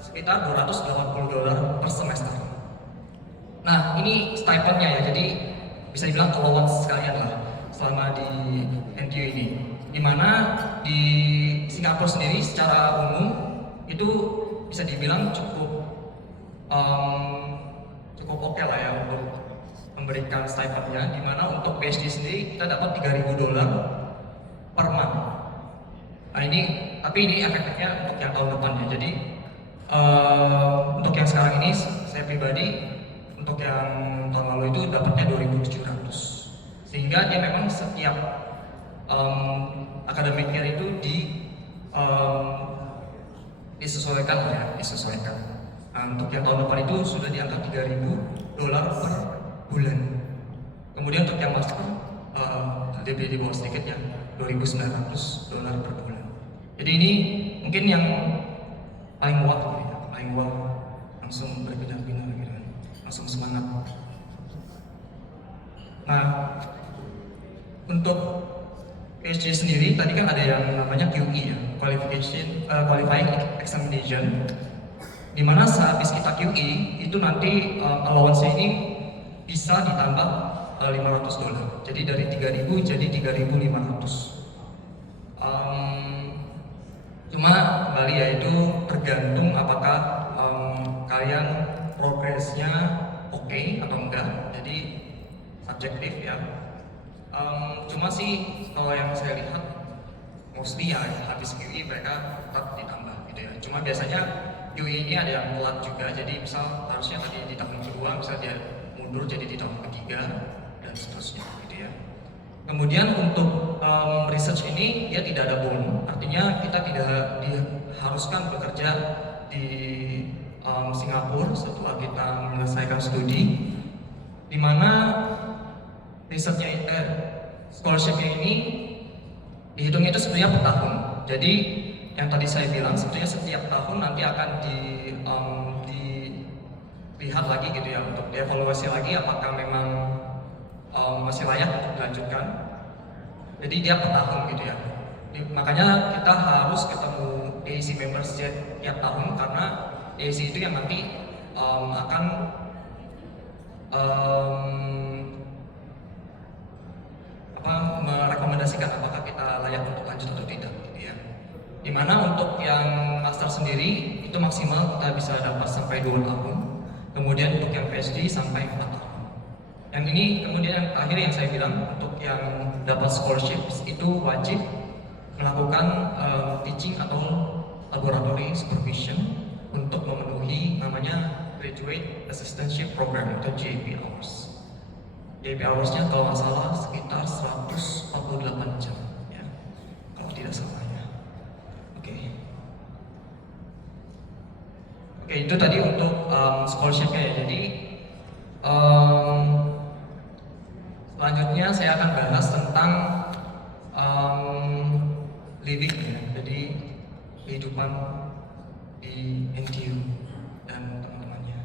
sekitar $280 per semester. Nah ini stipendnya, ya, jadi bisa dibilang allowance sekalian lah selama di NTU ini. Dimana di Singapura sendiri secara umum itu bisa dibilang cukup oke lah, ya, untuk memberikan stipendnya. Dimana untuk PhD sendiri kita dapat $3.000 per month. Nah ini, tapi ini efektifnya untuk yang tahun depan, ya. Jadi untuk yang sekarang ini saya pribadi untuk yang tahun lalu itu dapatnya 2.700. Sehingga dia memang setiap academic year itu disesuaikan, ya, disesuaikan. Nah, untuk yang tahun depan itu sudah di angka $3.000 per bulan. Kemudian untuk yang master lebih di bawah sedikit, ya, $2.900 per bulan. Jadi ini mungkin yang paling wah, ya, paling wah, langsung berbinar-binar gitu, langsung semangat. Nah, untuk PhD sendiri tadi kan ada yang namanya QE, ya, qualifying examination, dimana sehabis kita QE itu nanti allowance ini bisa ditambah $500. Jadi dari 3.000 jadi 3.500. Cuma kembali, ya, itu tergantung apakah kalian progresnya oke atau enggak. Jadi subjektif, ya. Cuma sih kalau yang saya lihat mostly, ya, habis QE mereka tetap ditambah gitu, ya. Cuma biasanya QE ini ada yang telat juga. Jadi misal harusnya tadi di tahun kedua, misal dia mundur jadi di tahun ketiga dan seterusnya gitu, ya. Kemudian untuk research ini dia tidak ada bond, artinya kita tidak diharuskan bekerja di Singapura setelah kita menyelesaikan studi, di mana risetnya scholarshipnya ini dihitungnya itu sebenarnya per tahun. Jadi yang tadi saya bilang sebetulnya setiap tahun nanti akan dilihat lagi gitu, ya, untuk dievaluasi lagi apakah memang masih layak untuk dilanjutkan. Jadi dia per tahun gitu, ya. Makanya kita harus ketemu AAC members setiap tahun, karena AAC itu yang nanti akan merekomendasikan apakah kita layak untuk lanjut atau tidak gitu, ya. Dimana untuk yang master sendiri itu maksimal kita bisa dapat sampai 2 tahun. Kemudian untuk yang PhD sampai 4 tahun. Yang ini kemudian yang terakhir yang saya bilang, untuk yang dapat scholarship itu wajib melakukan teaching atau laboratory supervision untuk memenuhi namanya Graduate Assistantship Program atau JAP Hours. JAP Hours-nya kalau nggak salah sekitar 148 jam, ya, kalau tidak salah, ya. Oke, itu tadi untuk scholarship-nya, ya. Jadi selanjutnya saya akan bahas tentang living, ya. Jadi kehidupan di NTU dan teman-temannya.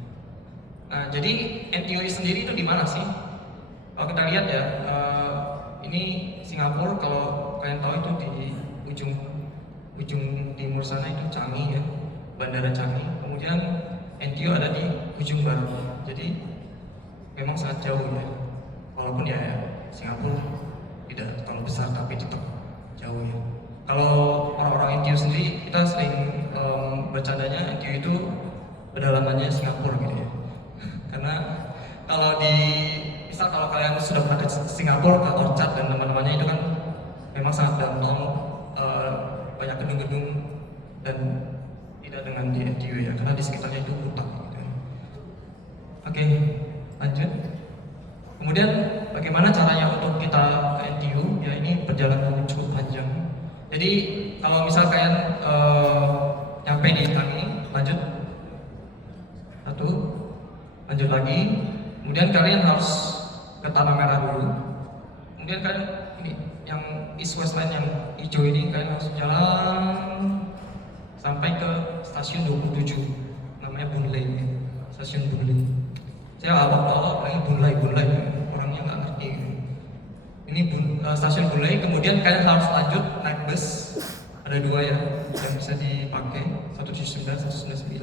Nah, jadi NTU sendiri itu di mana sih? Kalau kita lihat ya, ini Singapura, kalau kalian tahu itu di ujung timur sana itu Changi ya, Bandara Changi. Kemudian NTU ada di ujung barat. Jadi memang sangat jauh ya. Walaupun ya Singapura tidak terlalu besar tapi tetap jauh ya. Kalau orang-orang NTU sendiri, kita sering bercandanya NTU itu pedalamannya Singapura gitu ya. Karena kalau misal kalau kalian sudah pernah ke Singapura, ke Orchard dan teman-temannya, itu kan memang sangat downtown, banyak gedung-gedung dan tidak dengan di NTU ya, karena di sekitarnya itu hutan gitu ya. Oke, lanjut. Kemudian bagaimana caranya untuk kita ke NTU? Ya ini perjalanan cukup panjang. Jadi kalau misal kalian nyampe di Changi, lanjut satu, lanjut lagi, kemudian kalian harus ke Tanah Merah dulu. Kemudian kalian ini yang East West Line yang hijau ini, kalian harus jalan sampai ke stasiun 27, namanya Boon Lay, stasiun Boon Lay. Saya awal-awal bilangnya Boon Lay, orangnya nggak ngerti. Ini stasiun Boon Lay, kemudian kalian harus lanjut naik bus. Ada dua ya yang bisa dipakai, 179, 199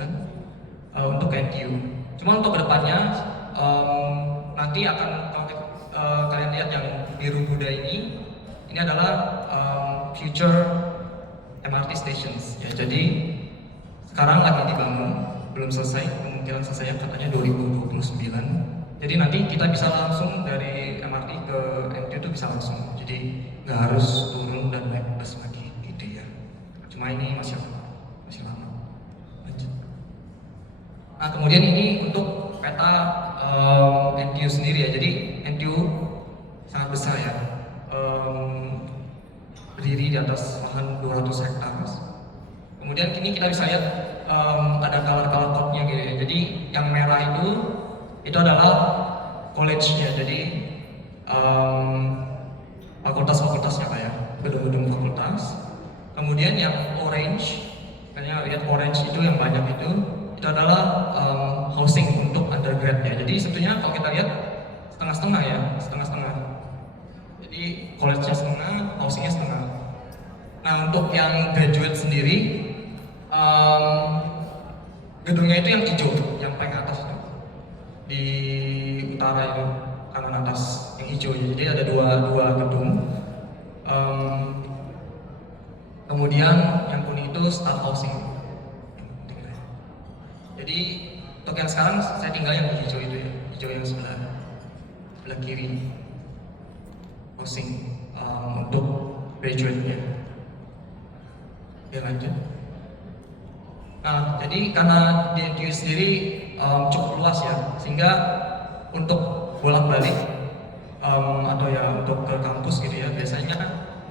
untuk NTU. Cuma untuk kedepannya nanti akan kalau kalian lihat yang biru muda ini adalah future MRT stations ya. Jadi sekarang lagi dibangun, belum selesai, kemungkinan selesai katanya 2029. Jadi nanti kita bisa langsung dari MRT ke NTU itu bisa langsung. Jadi nggak harus turun dan naik bus lagi gitu ya. Cuma ini masih lama. Lanjut. Nah kemudian ini untuk peta NTU sendiri ya. Jadi NTU sangat besar ya. Berdiri di atas lahan 200 hektar. Kemudian kini kita bisa lihat ada color code-nya gitu ya. Jadi yang merah itu adalah college-nya. Jadi fakultas-fakultasnya kayak gedung-gedung fakultas. Kemudian yang orange, kalian lihat orange itu yang banyak itu adalah housing untuk undergrad ya. Jadi sebetulnya kalau kita lihat setengah-setengah ya, setengah-setengah. Jadi college-nya setengah, housing-nya setengah. Nah untuk yang graduate sendiri, gedungnya itu yang hijau, yang paling atas itu. Di utara itu, kanan atas, yang hijau ya. Jadi ada dua gedung. Kemudian yang kuning itu staff housing. Jadi untuk yang sekarang saya tinggal yang di hijau itu ya, hijau yang sebelah kiri, housing untuk graduate-nya. Ya lanjut. Nah jadi karena di NTU sendiri cukup luas ya, sehingga untuk bolak-balik atau ya untuk ke kampus gitu ya, biasanya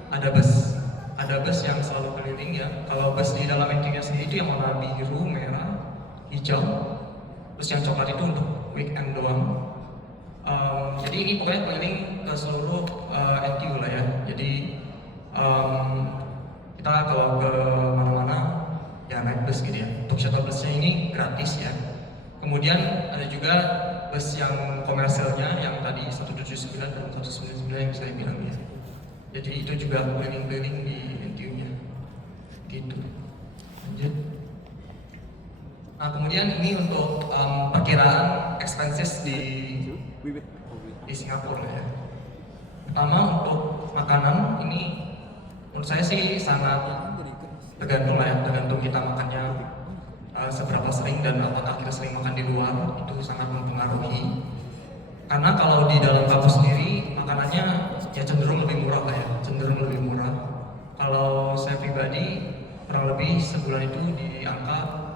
ada bus yang selalu keliling ya. Kalau bus di dalam NTU sendiri itu yang warna biru, merah, hijau, terus yang coklat itu untuk weekend doang. Jadi ini pokoknya keliling ke seluruh NTU lah ya. Jadi kita kalau ke mana-mana ya naik bus gitu ya. Untuk shuttle busnya ini gratis ya. Kemudian ada juga bus yang komersilnya yang tadi 179 dan 199 yang saya bilang ya. Jadi itu juga keliling-keliling di NTU-nya. Gitu. Lanjut. Nah kemudian ini untuk perkiraan expenses di Singapura ya. Pertama untuk makanan ini menurut saya sih sangat tergantung lah ya, tergantung kita makannya seberapa sering dan apakah kita sering makan di luar, itu sangat mempengaruhi. Karena kalau di dalam kampus sendiri makanannya ya cenderung lebih murah lah ya, cenderung lebih murah. Kalau saya pribadi kurang lebih sebulan itu di angka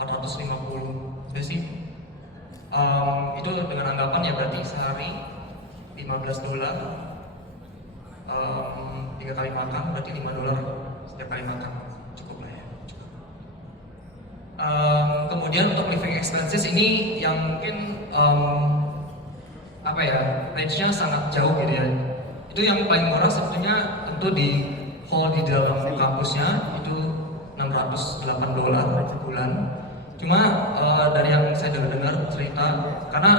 450. Saya sih itu dengan anggapan ya berarti sehari $15. 3 kali makan berarti $5 setiap kali makan, cukup lah ya. Kemudian untuk living expenses ini yang mungkin apa ya, range-nya sangat jauh gitu ya. Itu yang paling murah sebetulnya tentu di hall di dalam kampusnya itu $600 $608 per bulan. Cuma dari yang saya dengar cerita, karena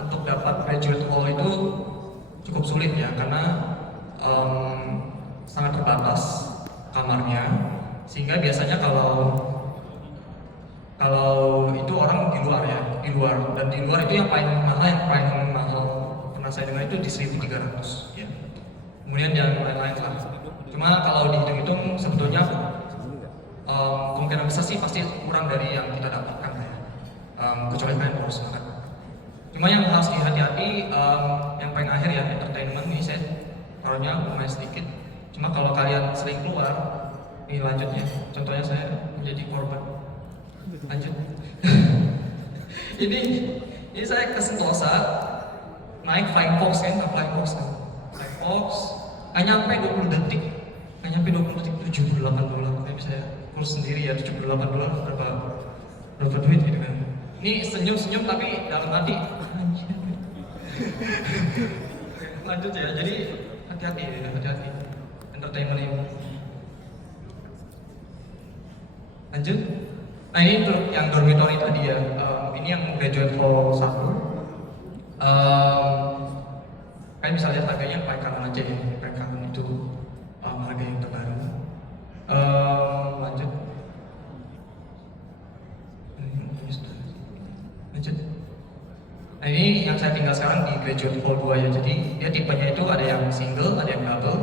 untuk dapat graduate hall itu cukup sulit ya, karena sangat terbatas kamarnya, sehingga biasanya kalau itu orang di luar ya, di luar, dan di luar itu yang paling mahal pernah saya dengar itu di 1.300 ya. Kemudian yang lain-lain lah. Cuma kalau dihitung-hitung sebetulnya kemungkinan besar sih pasti kurang dari yang kita dapatkan ya. Kecuali kalian harus semangat. Cuma yang harus dihati-hati, yang paling akhir ya, entertainment ini saya taruhnya lumayan sedikit. Cuma kalau kalian sering keluar, ini lanjutnya. Contohnya saya menjadi korban. Lanjut. ini saya ke Sentosa, naik Flying Fox kan, Flying Fox kan. Flying Fox, nggak nyampe 20 detik, $78. Tapi saya kurus sendiri ya, $78 berapa duit gitu kan. Ini senyum-senyum tapi dalam hati lanjut ya, jadi hati-hati ya, hati-hati entertainment ini. Lanjut. Nah ini untuk yang dormitory tadi ya, ini yang graduate hall 1. Kalian bisa lihat harganya pakai kanan aja ya, pakai kanan itu harga yang terbaru. Lanjut. Lanjut. Nah ini yang saya tinggal sekarang di graduate hall 2 ya, jadi dia tipenya itu ada yang single, ada yang double.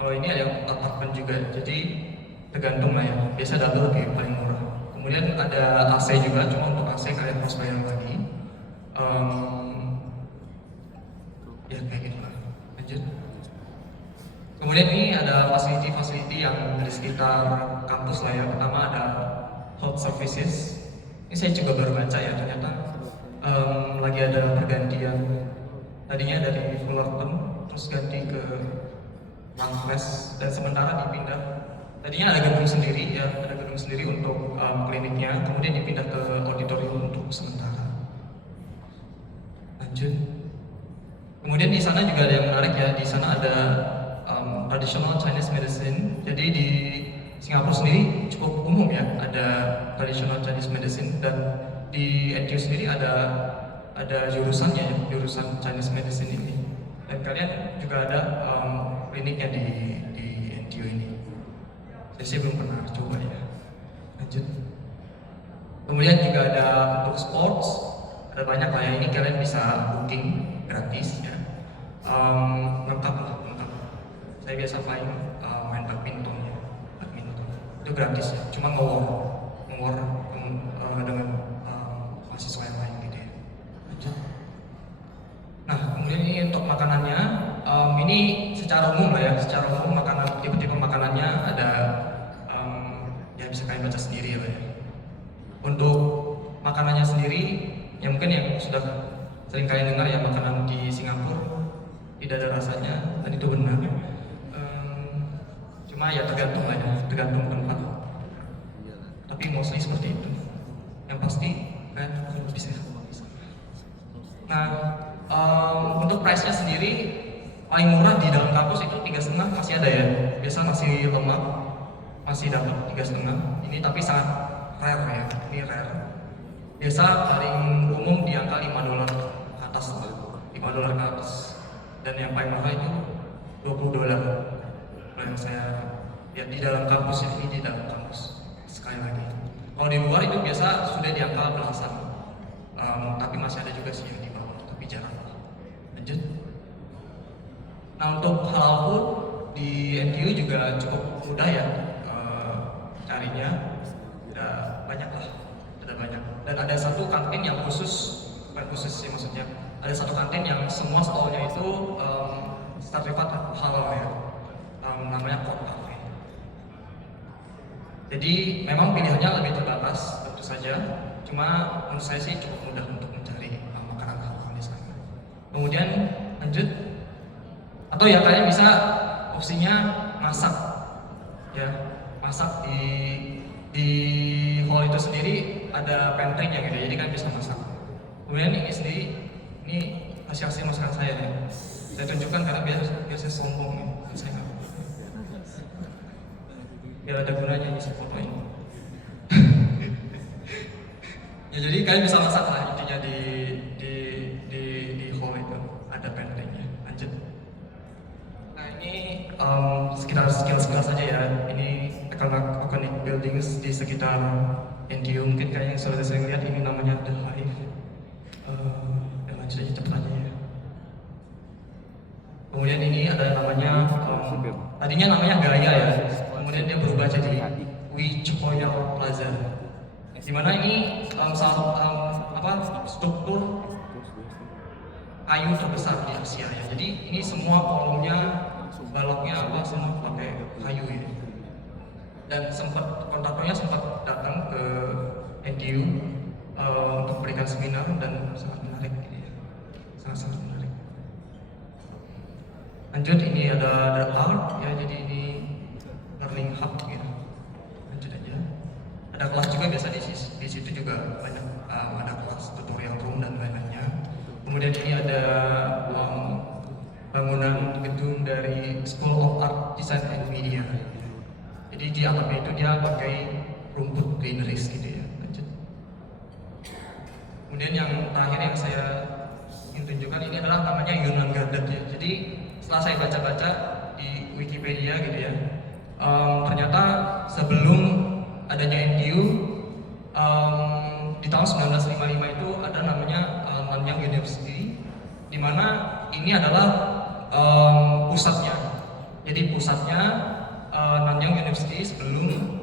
Kalau ini ada yang apartemen juga, jadi tergantung lah ya, biasa double lebih paling murah. Kemudian ada AC juga, cuma untuk AC kalian harus bayar lagi. Ya kayak gitu lah. Lanjut. Kemudian ini ada fasiliti-fasiliti yang di sekitar kampus lah ya. Pertama ada health services. Ini saya juga baru baca ya, ternyata lagi ada pergantian. Tadinya dari Fullerton, terus ganti ke Langles, dan sementara dipindah. Tadinya ada gedung sendiri ya, ada gedung sendiri untuk kliniknya, kemudian dipindah ke auditorium untuk sementara. Lanjut. Kemudian di sana juga ada yang menarik ya, di sana ada traditional Chinese medicine. Jadi di Singapura sendiri cukup umum ya, ada traditional Chinese medicine, dan di NTU sendiri ada jurusannya ya, jurusan Chinese medicine ini. Dan kalian juga ada kliniknya di NTU ini. Saya belum pernah coba ya. Lanjut. Kemudian juga ada untuk sports, ada banyak lah ya. Ini kalian bisa booking gratis ya. Lengkap lah, lengkap. Saya biasa main badminton ya, badminton. Itu gratis ya. Cuma ngawur dengan mahasiswa yang lain gitu ya. Lanjut. Nah, kemudian ini untuk makanannya, ini secara umum lah ya, secara umum makanan, tipe-tipe makanannya ada ya bisa kalian baca sendiri lah ya. Untuk makanannya sendiri, ya mungkin yang sudah sering kalian dengar ya, makanan di Singapura tidak ada rasanya, dan itu benar. Cuma ya tergantung lah ya, tergantung tempat. Tapi mostly seperti itu. Yang pasti kalian harus bisa. Nah, untuk price-nya sendiri paling murah di dalam kampus itu 3,5 masih ada ya. Biasa masih lemak, masih dapat 3,5. Ini tapi sangat rare ya, ini rare. Biasa paling umum di angka $5 ke atas lah, $5 ke atas. Dan yang paling mahal itu $20. Kalau yang saya lihat di dalam kampus ini, di dalam kampus. Sekali lagi, kalau di luar itu biasa sudah di angka belasan. Tapi masih ada juga sih yang di bawah, tapi jarang. Lanjut. Nah untuk halal food di NTU juga cukup mudah ya carinya, udah banyak lah, ada banyak. Dan ada satu kantin yang khusus, bukan khusus sih maksudnya, ada satu kantin yang semua stolnya itu sertifikat halal ya, namanya Kota Cafe. Jadi memang pilihannya lebih terbatas tentu saja, cuma menurut saya sih cukup mudah untuk mencari makanan halal di sana. Kemudian lanjut, atau ya kalian bisa opsinya masak ya, masak di hall itu sendiri ada pantry-nya gitu, jadi kan bisa masak. Kemudian ini sendiri, ini hasil masakan saya ya, saya tunjukkan karena biasa sombong ya, saya nggak, biar ada gunanya bisa fotoin. Ya jadi kalian bisa masak lah intinya di di hall itu ada pentengnya. Lanjut. Nah ini sekitar skill saja ya. Ini iconic buildings di sekitar NTU. Mungkin kayaknya yang sudah saya lihat ini namanya The Hive. Dan lanjut aja cepet aja ya. Kemudian ini ada namanya tadinya namanya Gaya ya. Kemudian dia berubah jadi Wicoya Plaza. Di mana ini struktur kayu terbesar di Asia ya. Jadi ini semua kolomnya, baloknya apa semua pakai kayu ya. Dan kontraktornya sempat datang ke NTU untuk berikan seminar dan sangat menarik gitu ya. Sangat menarik. Lanjut ini ada The Art ya, jadi ini learning hub gitu. Lanjut aja. Ada kelas juga biasa di situ juga banyak ada kelas tutorial room dan lain-lainnya. Kemudian ini ada bangunan gedung dari School of Art, Design and Media. Jadi di atapnya itu dia pakai rumput greeneries gitu ya. Lanjut. Kemudian yang terakhir yang saya ingin tunjukkan ini adalah namanya Yunnan Garden ya. Jadi setelah saya baca-baca di Wikipedia gitu ya, ternyata sebelum adanya NTU di tahun 1955 itu ada namanya Nanyang University, di mana ini adalah pusatnya. Jadi pusatnya Nanyang University sebelum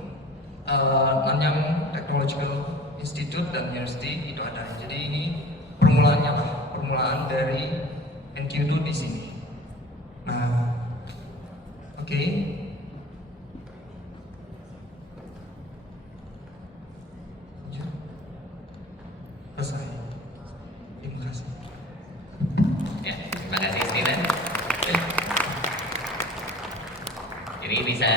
Nanyang Technological Institute dan University itu ada. Jadi ini permulaan dari NTU itu di sini. Nah, oke. Selesai. Terima kasih. Ya, terima kasih Steven. Jadi bisa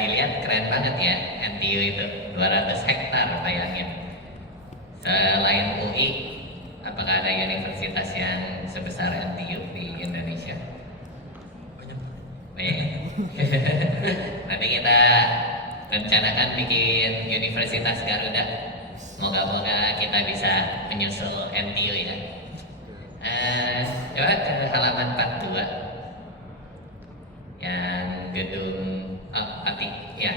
dilihat keren banget ya NTU itu 200 hektar bayangin. Selain UI, apakah ada universitas yang sebesar NTU di Indonesia? Banyak. Nanti kita rencanakan bikin Universitas Garuda. Moga-moga kita bisa menyusul NTU ya. Coba ke halaman 42 yang gedung Pati ya.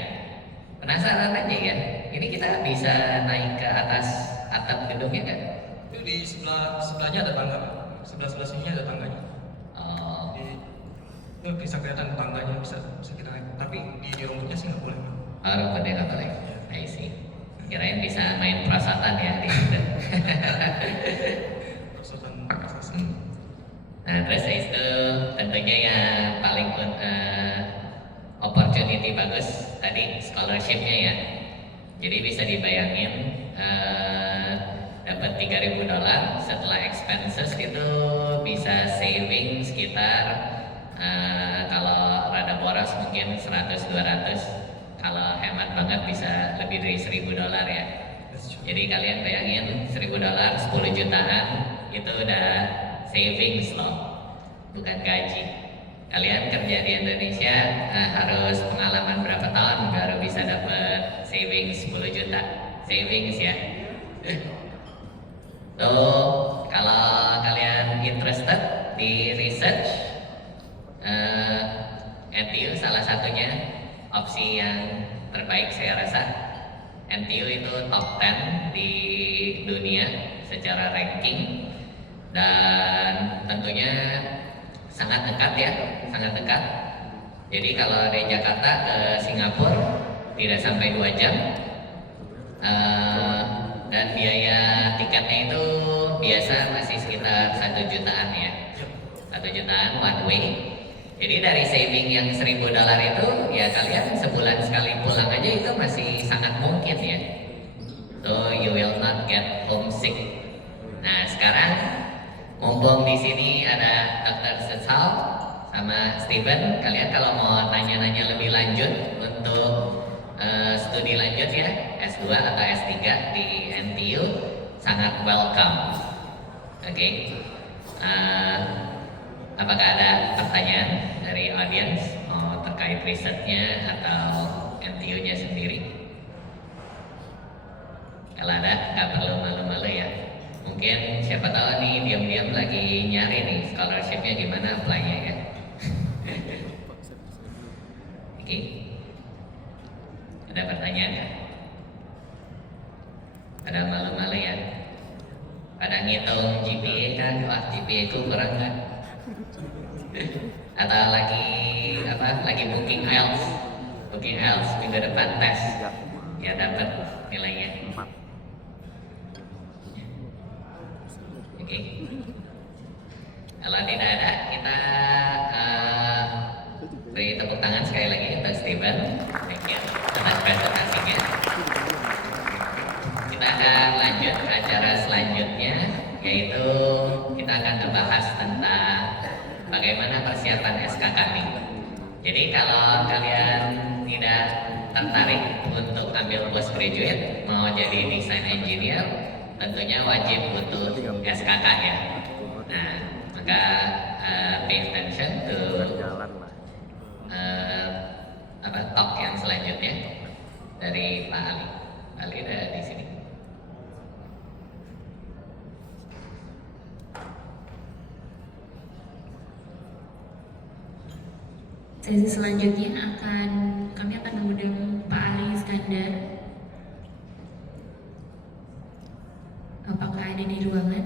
Penasaran aja ya. Ini kita bisa naik ke atas atap gedungnya kan? Itu di sebelahnya ada tangga. Sebelah sini ada tangganya. Oh. Itu bisa kelihatan tangganya bisa kita naik. Tapi di rumputnya sih nggak boleh. Oh, rumputnya nggak boleh. I see. Kirain bisa main perasaan ya di situ. Nah, terus itu tentunya yang paling opportunity bagus tadi scholarshipnya ya. Jadi bisa dibayangin dapat $3.000 setelah expenses itu bisa saving sekitar kalau rada boros mungkin 100-200. Kalau hemat banget bisa lebih dari $1.000 ya. Jadi kalian bayangin $1.000 10 jutaan itu udah savings loh, bukan gaji. Kalian kerja di Indonesia harus pengalaman berapa tahun baru bisa dapat savings 10 juta savings ya. So kalau kalian interested di research, NTU salah satunya opsi yang terbaik saya rasa. NTU itu top 10 di dunia secara ranking dan tentunya sangat dekat ya, sangat dekat. Jadi kalau dari Jakarta ke Singapura tidak sampai 2 jam dan biaya tiketnya itu biasa masih sekitar 1 jutaan ya, 1 jutaan one way. Jadi dari saving yang $1.000 itu ya kalian sebulan sekali pulang aja itu masih sangat mungkin ya. So you will not get homesick. Nah sekarang mumpung di sini ada Dr. Setsal sama Steven, kalian kalau mau nanya-nanya lebih lanjut untuk studi lanjut ya S2 atau S3 di NTU sangat welcome. Oke. Apakah ada pertanyaan dari audiens terkait risetnya atau NTU-nya sendiri? Kalau ada nggak perlu malu-malu ya. Mungkin siapa tahu nih diam-diam lagi nyari nih scholarshipnya gimana apply-nya ya. Oke. Ada pertanyaan nggak? Ada malu-malu ya? Pada ngitung GPA kan, wah GPA ku kurang kan? Atau lagi apa? Lagi booking IELTS minggu depan tes, ya dapat nilainya. Oke. Kalau tidak ada, kita beri tepuk tangan sekali lagi untuk Steven. Thank you atas presentasinya. Kita akan lanjut ke acara selanjutnya, yaitu kita akan membahas tentang bagaimana persiapan SKK kami. Jadi kalau kalian tidak tertarik untuk ambil postgraduate, mau jadi desain engineer, tentunya wajib butuh SKK ya. Nah, maka pay attention to talk yang selanjutnya dari Pak Ali. Pak Ali ada di sini. Sesi selanjutnya kami akan mengundang Pak Ali Iskandar. Apakah ada di ruangan?